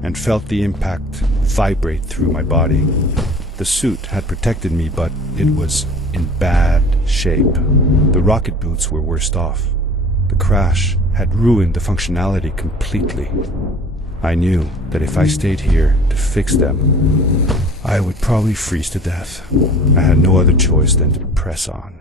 and felt the impact vibrate through my body. The suit had protected me, but it was in bad shape. The rocket boots were worst off. The crash had ruined the functionality completely. I knew that if I stayed here to fix them, I would probably freeze to death. I had no other choice than to press on.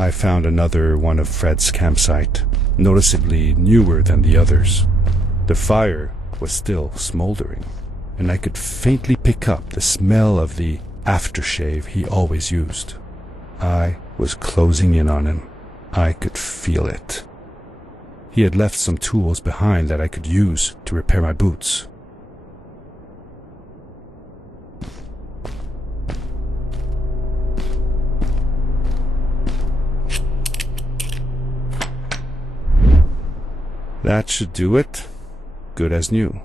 I found another one of Fred's campsite, noticeably newer than the others. The fire was still smoldering, and I could faintly pick up the smell of the aftershave he always used. I was closing in on him. I could feel it. He had left some tools behind that I could use to repair my boots. That should do it. Good as new.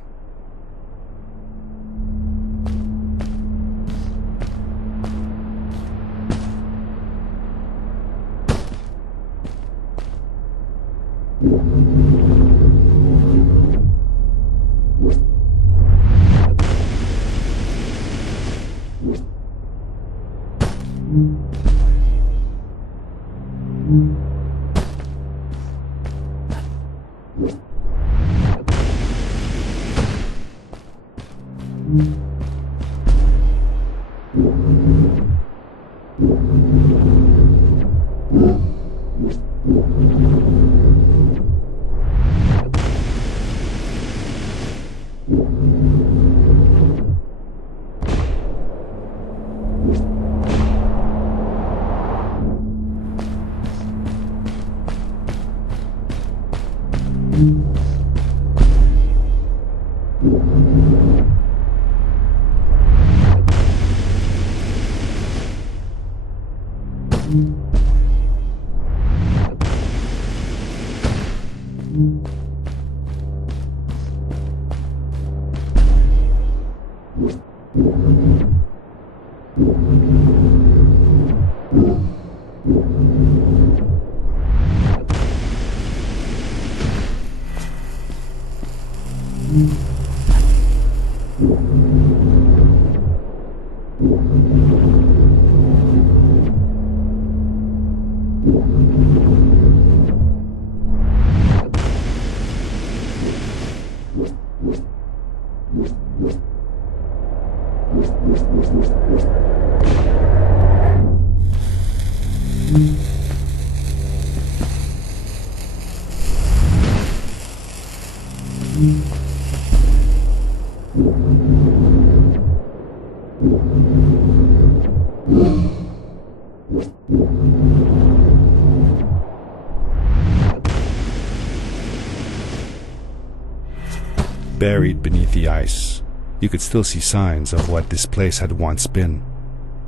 Buried beneath the ice, you could still see signs of what this place had once been.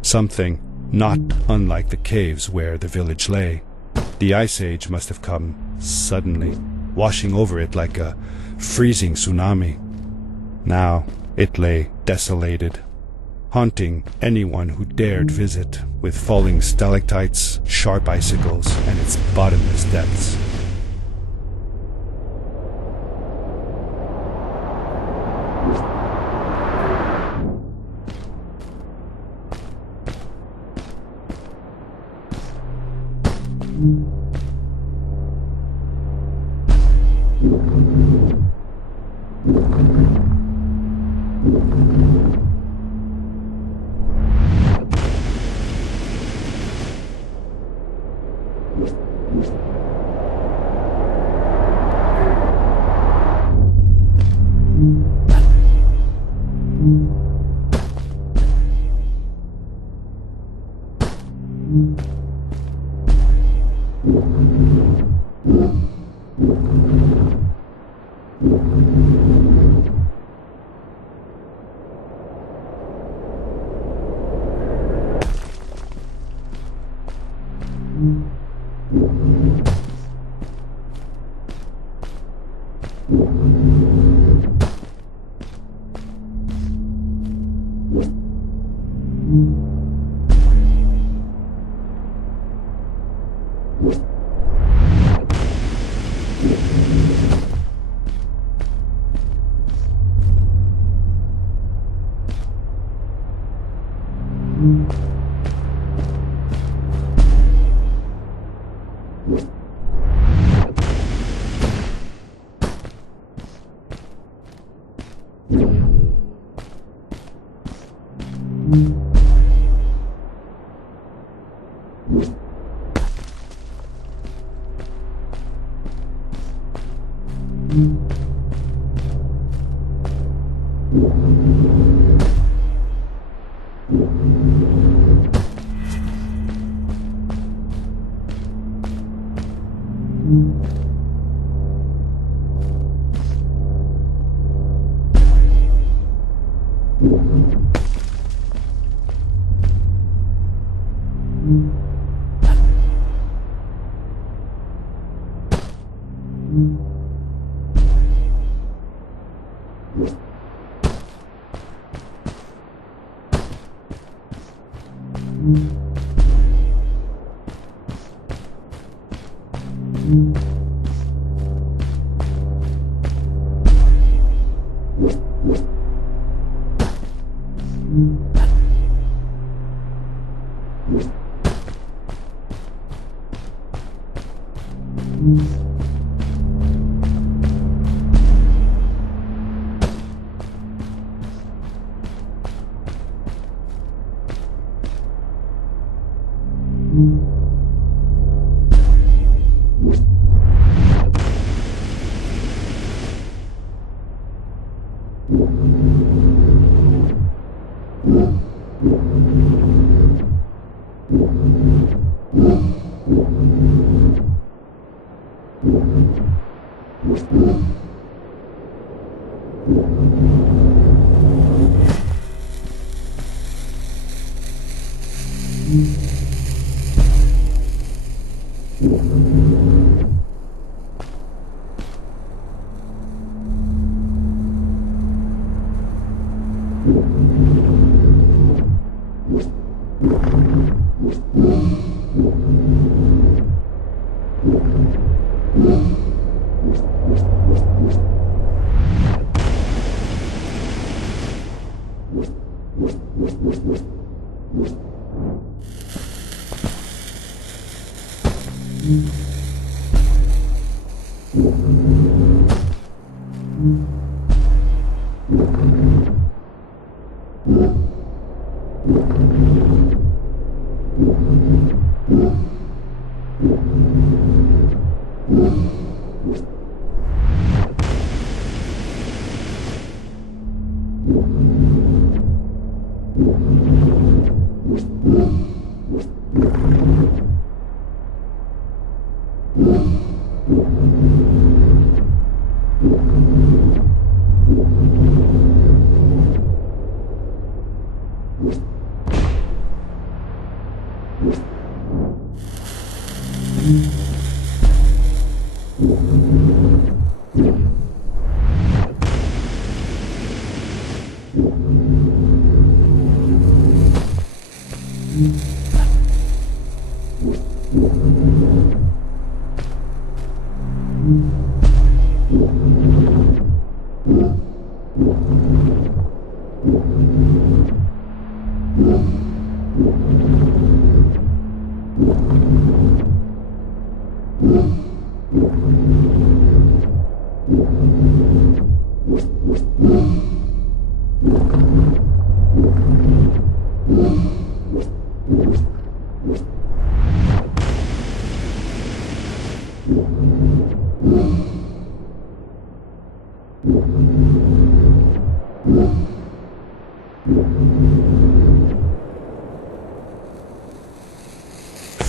Something not unlike the caves where the village lay. The ice age must have come suddenly, washing over it like a freezing tsunami. Now it lay desolated, haunting anyone who dared visit, with falling stalactites, sharp icicles, and its bottomless depths.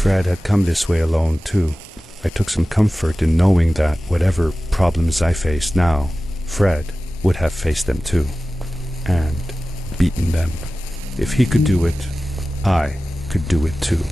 Fred had come this way alone, too. I took some comfort in knowing that whatever problems I faced now, Fred would have faced them too, and beaten them. If he could do it, I could do it too.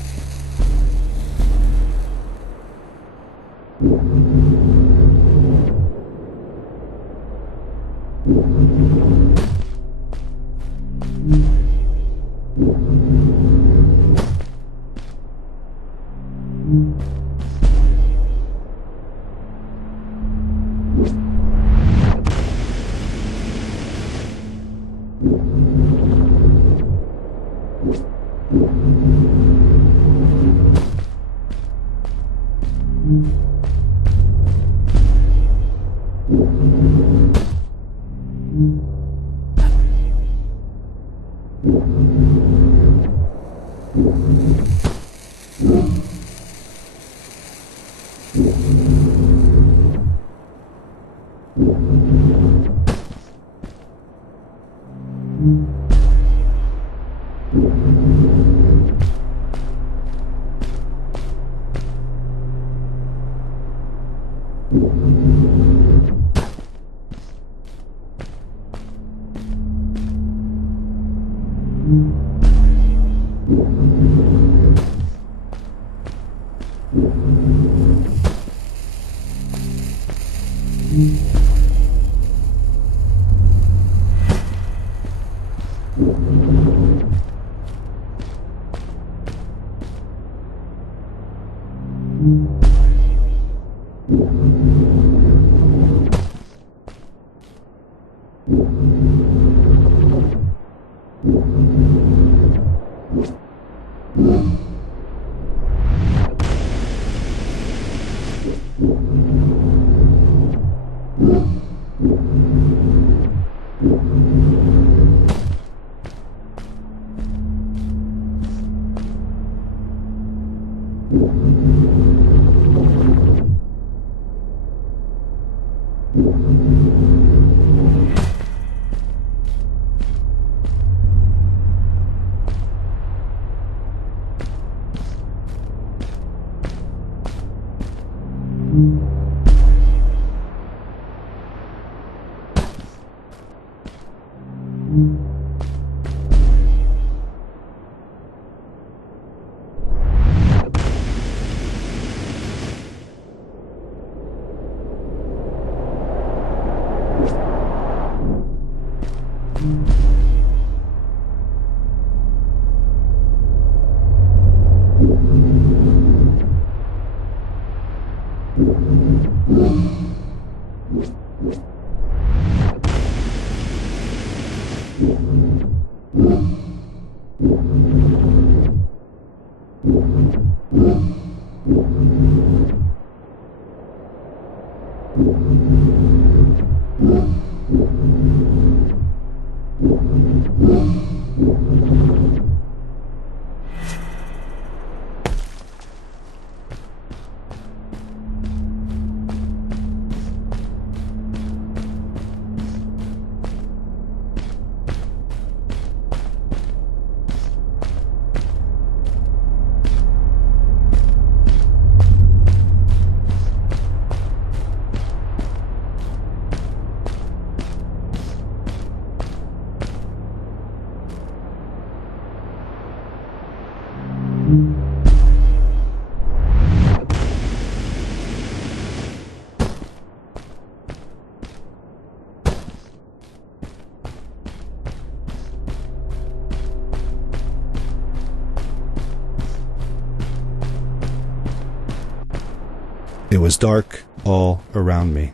It was dark all around me,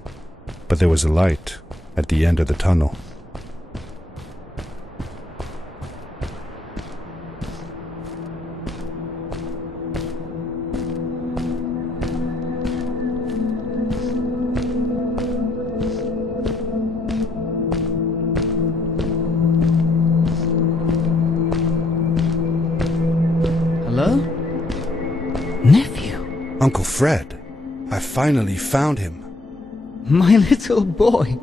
but there was a light at the end of the tunnel. Hello? Nephew? Uncle Fred, I finally found him. My little boy.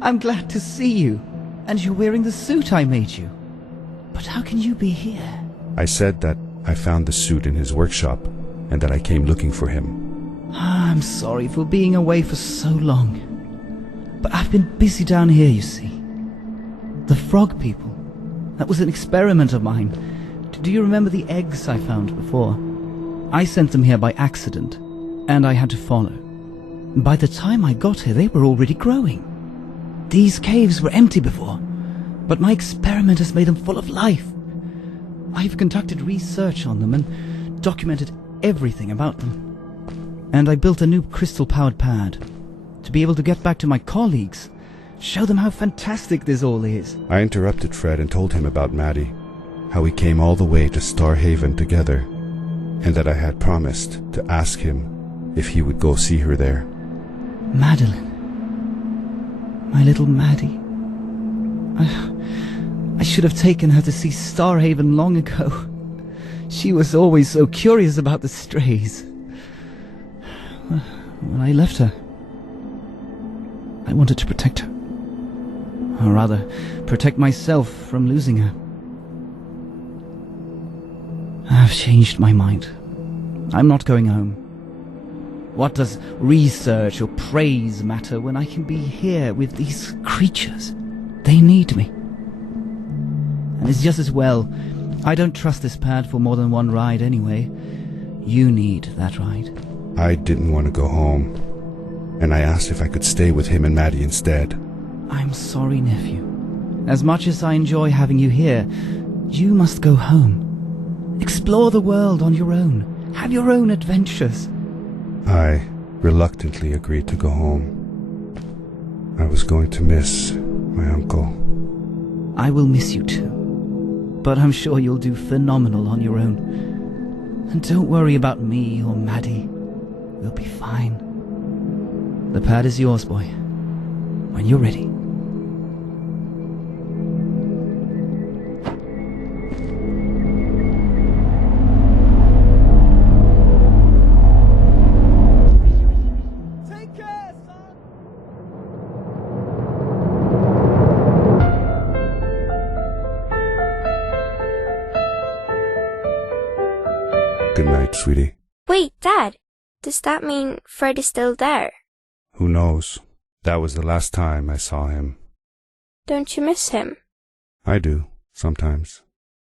I'm glad to see you. And you're wearing the suit I made you. But how can you be here? I said that I found the suit in his workshop and that I came looking for him. I'm sorry for being away for so long. But I've been busy down here, you see. The frog people. That was an experiment of mine. Do you remember the eggs I found before? I sent them here by accident, and I had to follow. By the time I got here, they were already growing. These caves were empty before, but my experiment has made them full of life. I've conducted research on them and documented everything about them. And I built a new crystal-powered pad to be able to get back to my colleagues, show them how fantastic this all is. I interrupted Fred and told him about Maddie, how we came all the way to Starhaven together, and that I had promised to ask him if he would go see her there. Madeline. My little Maddie. I should have taken her to see Starhaven long ago. She was always so curious about the strays. When I left her, I wanted to protect her. Or rather, protect myself from losing her. I've changed my mind. I'm not going home. What does research or praise matter when I can be here with these creatures? They need me. And it's just as well. I don't trust this pad for more than one ride anyway. You need that ride. I didn't want to go home, and I asked if I could stay with him and Maddie instead. I'm sorry, nephew. As much as I enjoy having you here, you must go home. Explore the world on your own. Have your own adventures. I reluctantly agreed to go home. I was going to miss my uncle. I will miss you too. But I'm sure you'll do phenomenal on your own. And don't worry about me or Maddie. We'll be fine. The pad is yours, boy. When you're ready. Good night, sweetie. Wait, Dad. Does that mean Fred is still there? Who knows? That was the last time I saw him. Don't you miss him? I do, sometimes.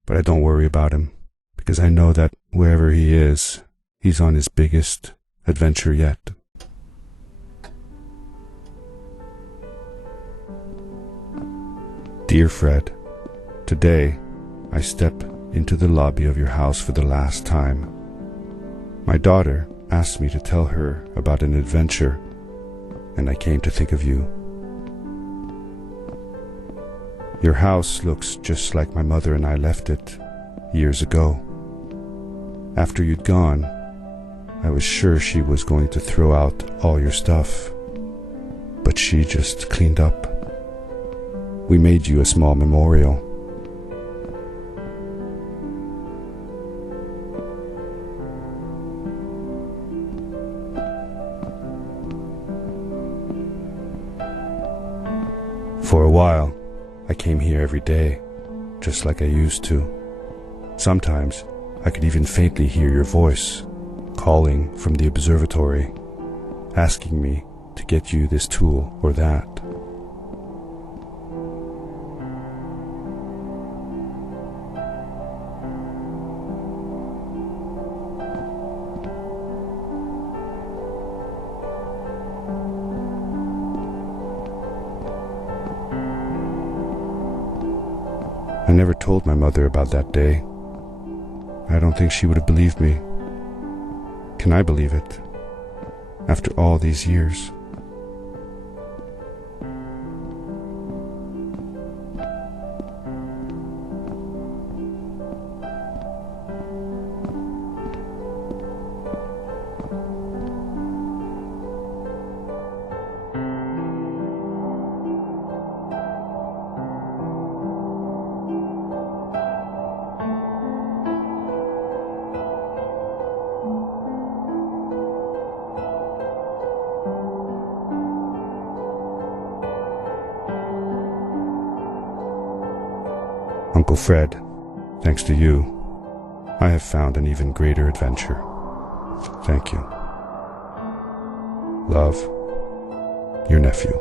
But I don't worry about him, because I know that wherever he is, he's on his biggest adventure yet. Dear Fred, today I step into the lobby of your house for the last time. My daughter asked me to tell her about an adventure, and I came to think of you. Your house looks just like my mother and I left it years ago. After you'd gone, I was sure she was going to throw out all your stuff, but she just cleaned up. We made you a small memorial. For a while, I came here every day, just like I used to. Sometimes, I could even faintly hear your voice, calling from the observatory, asking me to get you this tool or that. I never told my mother about that day. I don't think she would have believed me. Can I believe it? After all these years? Uncle Fred, thanks to you, I have found an even greater adventure. Thank you. Love, your nephew.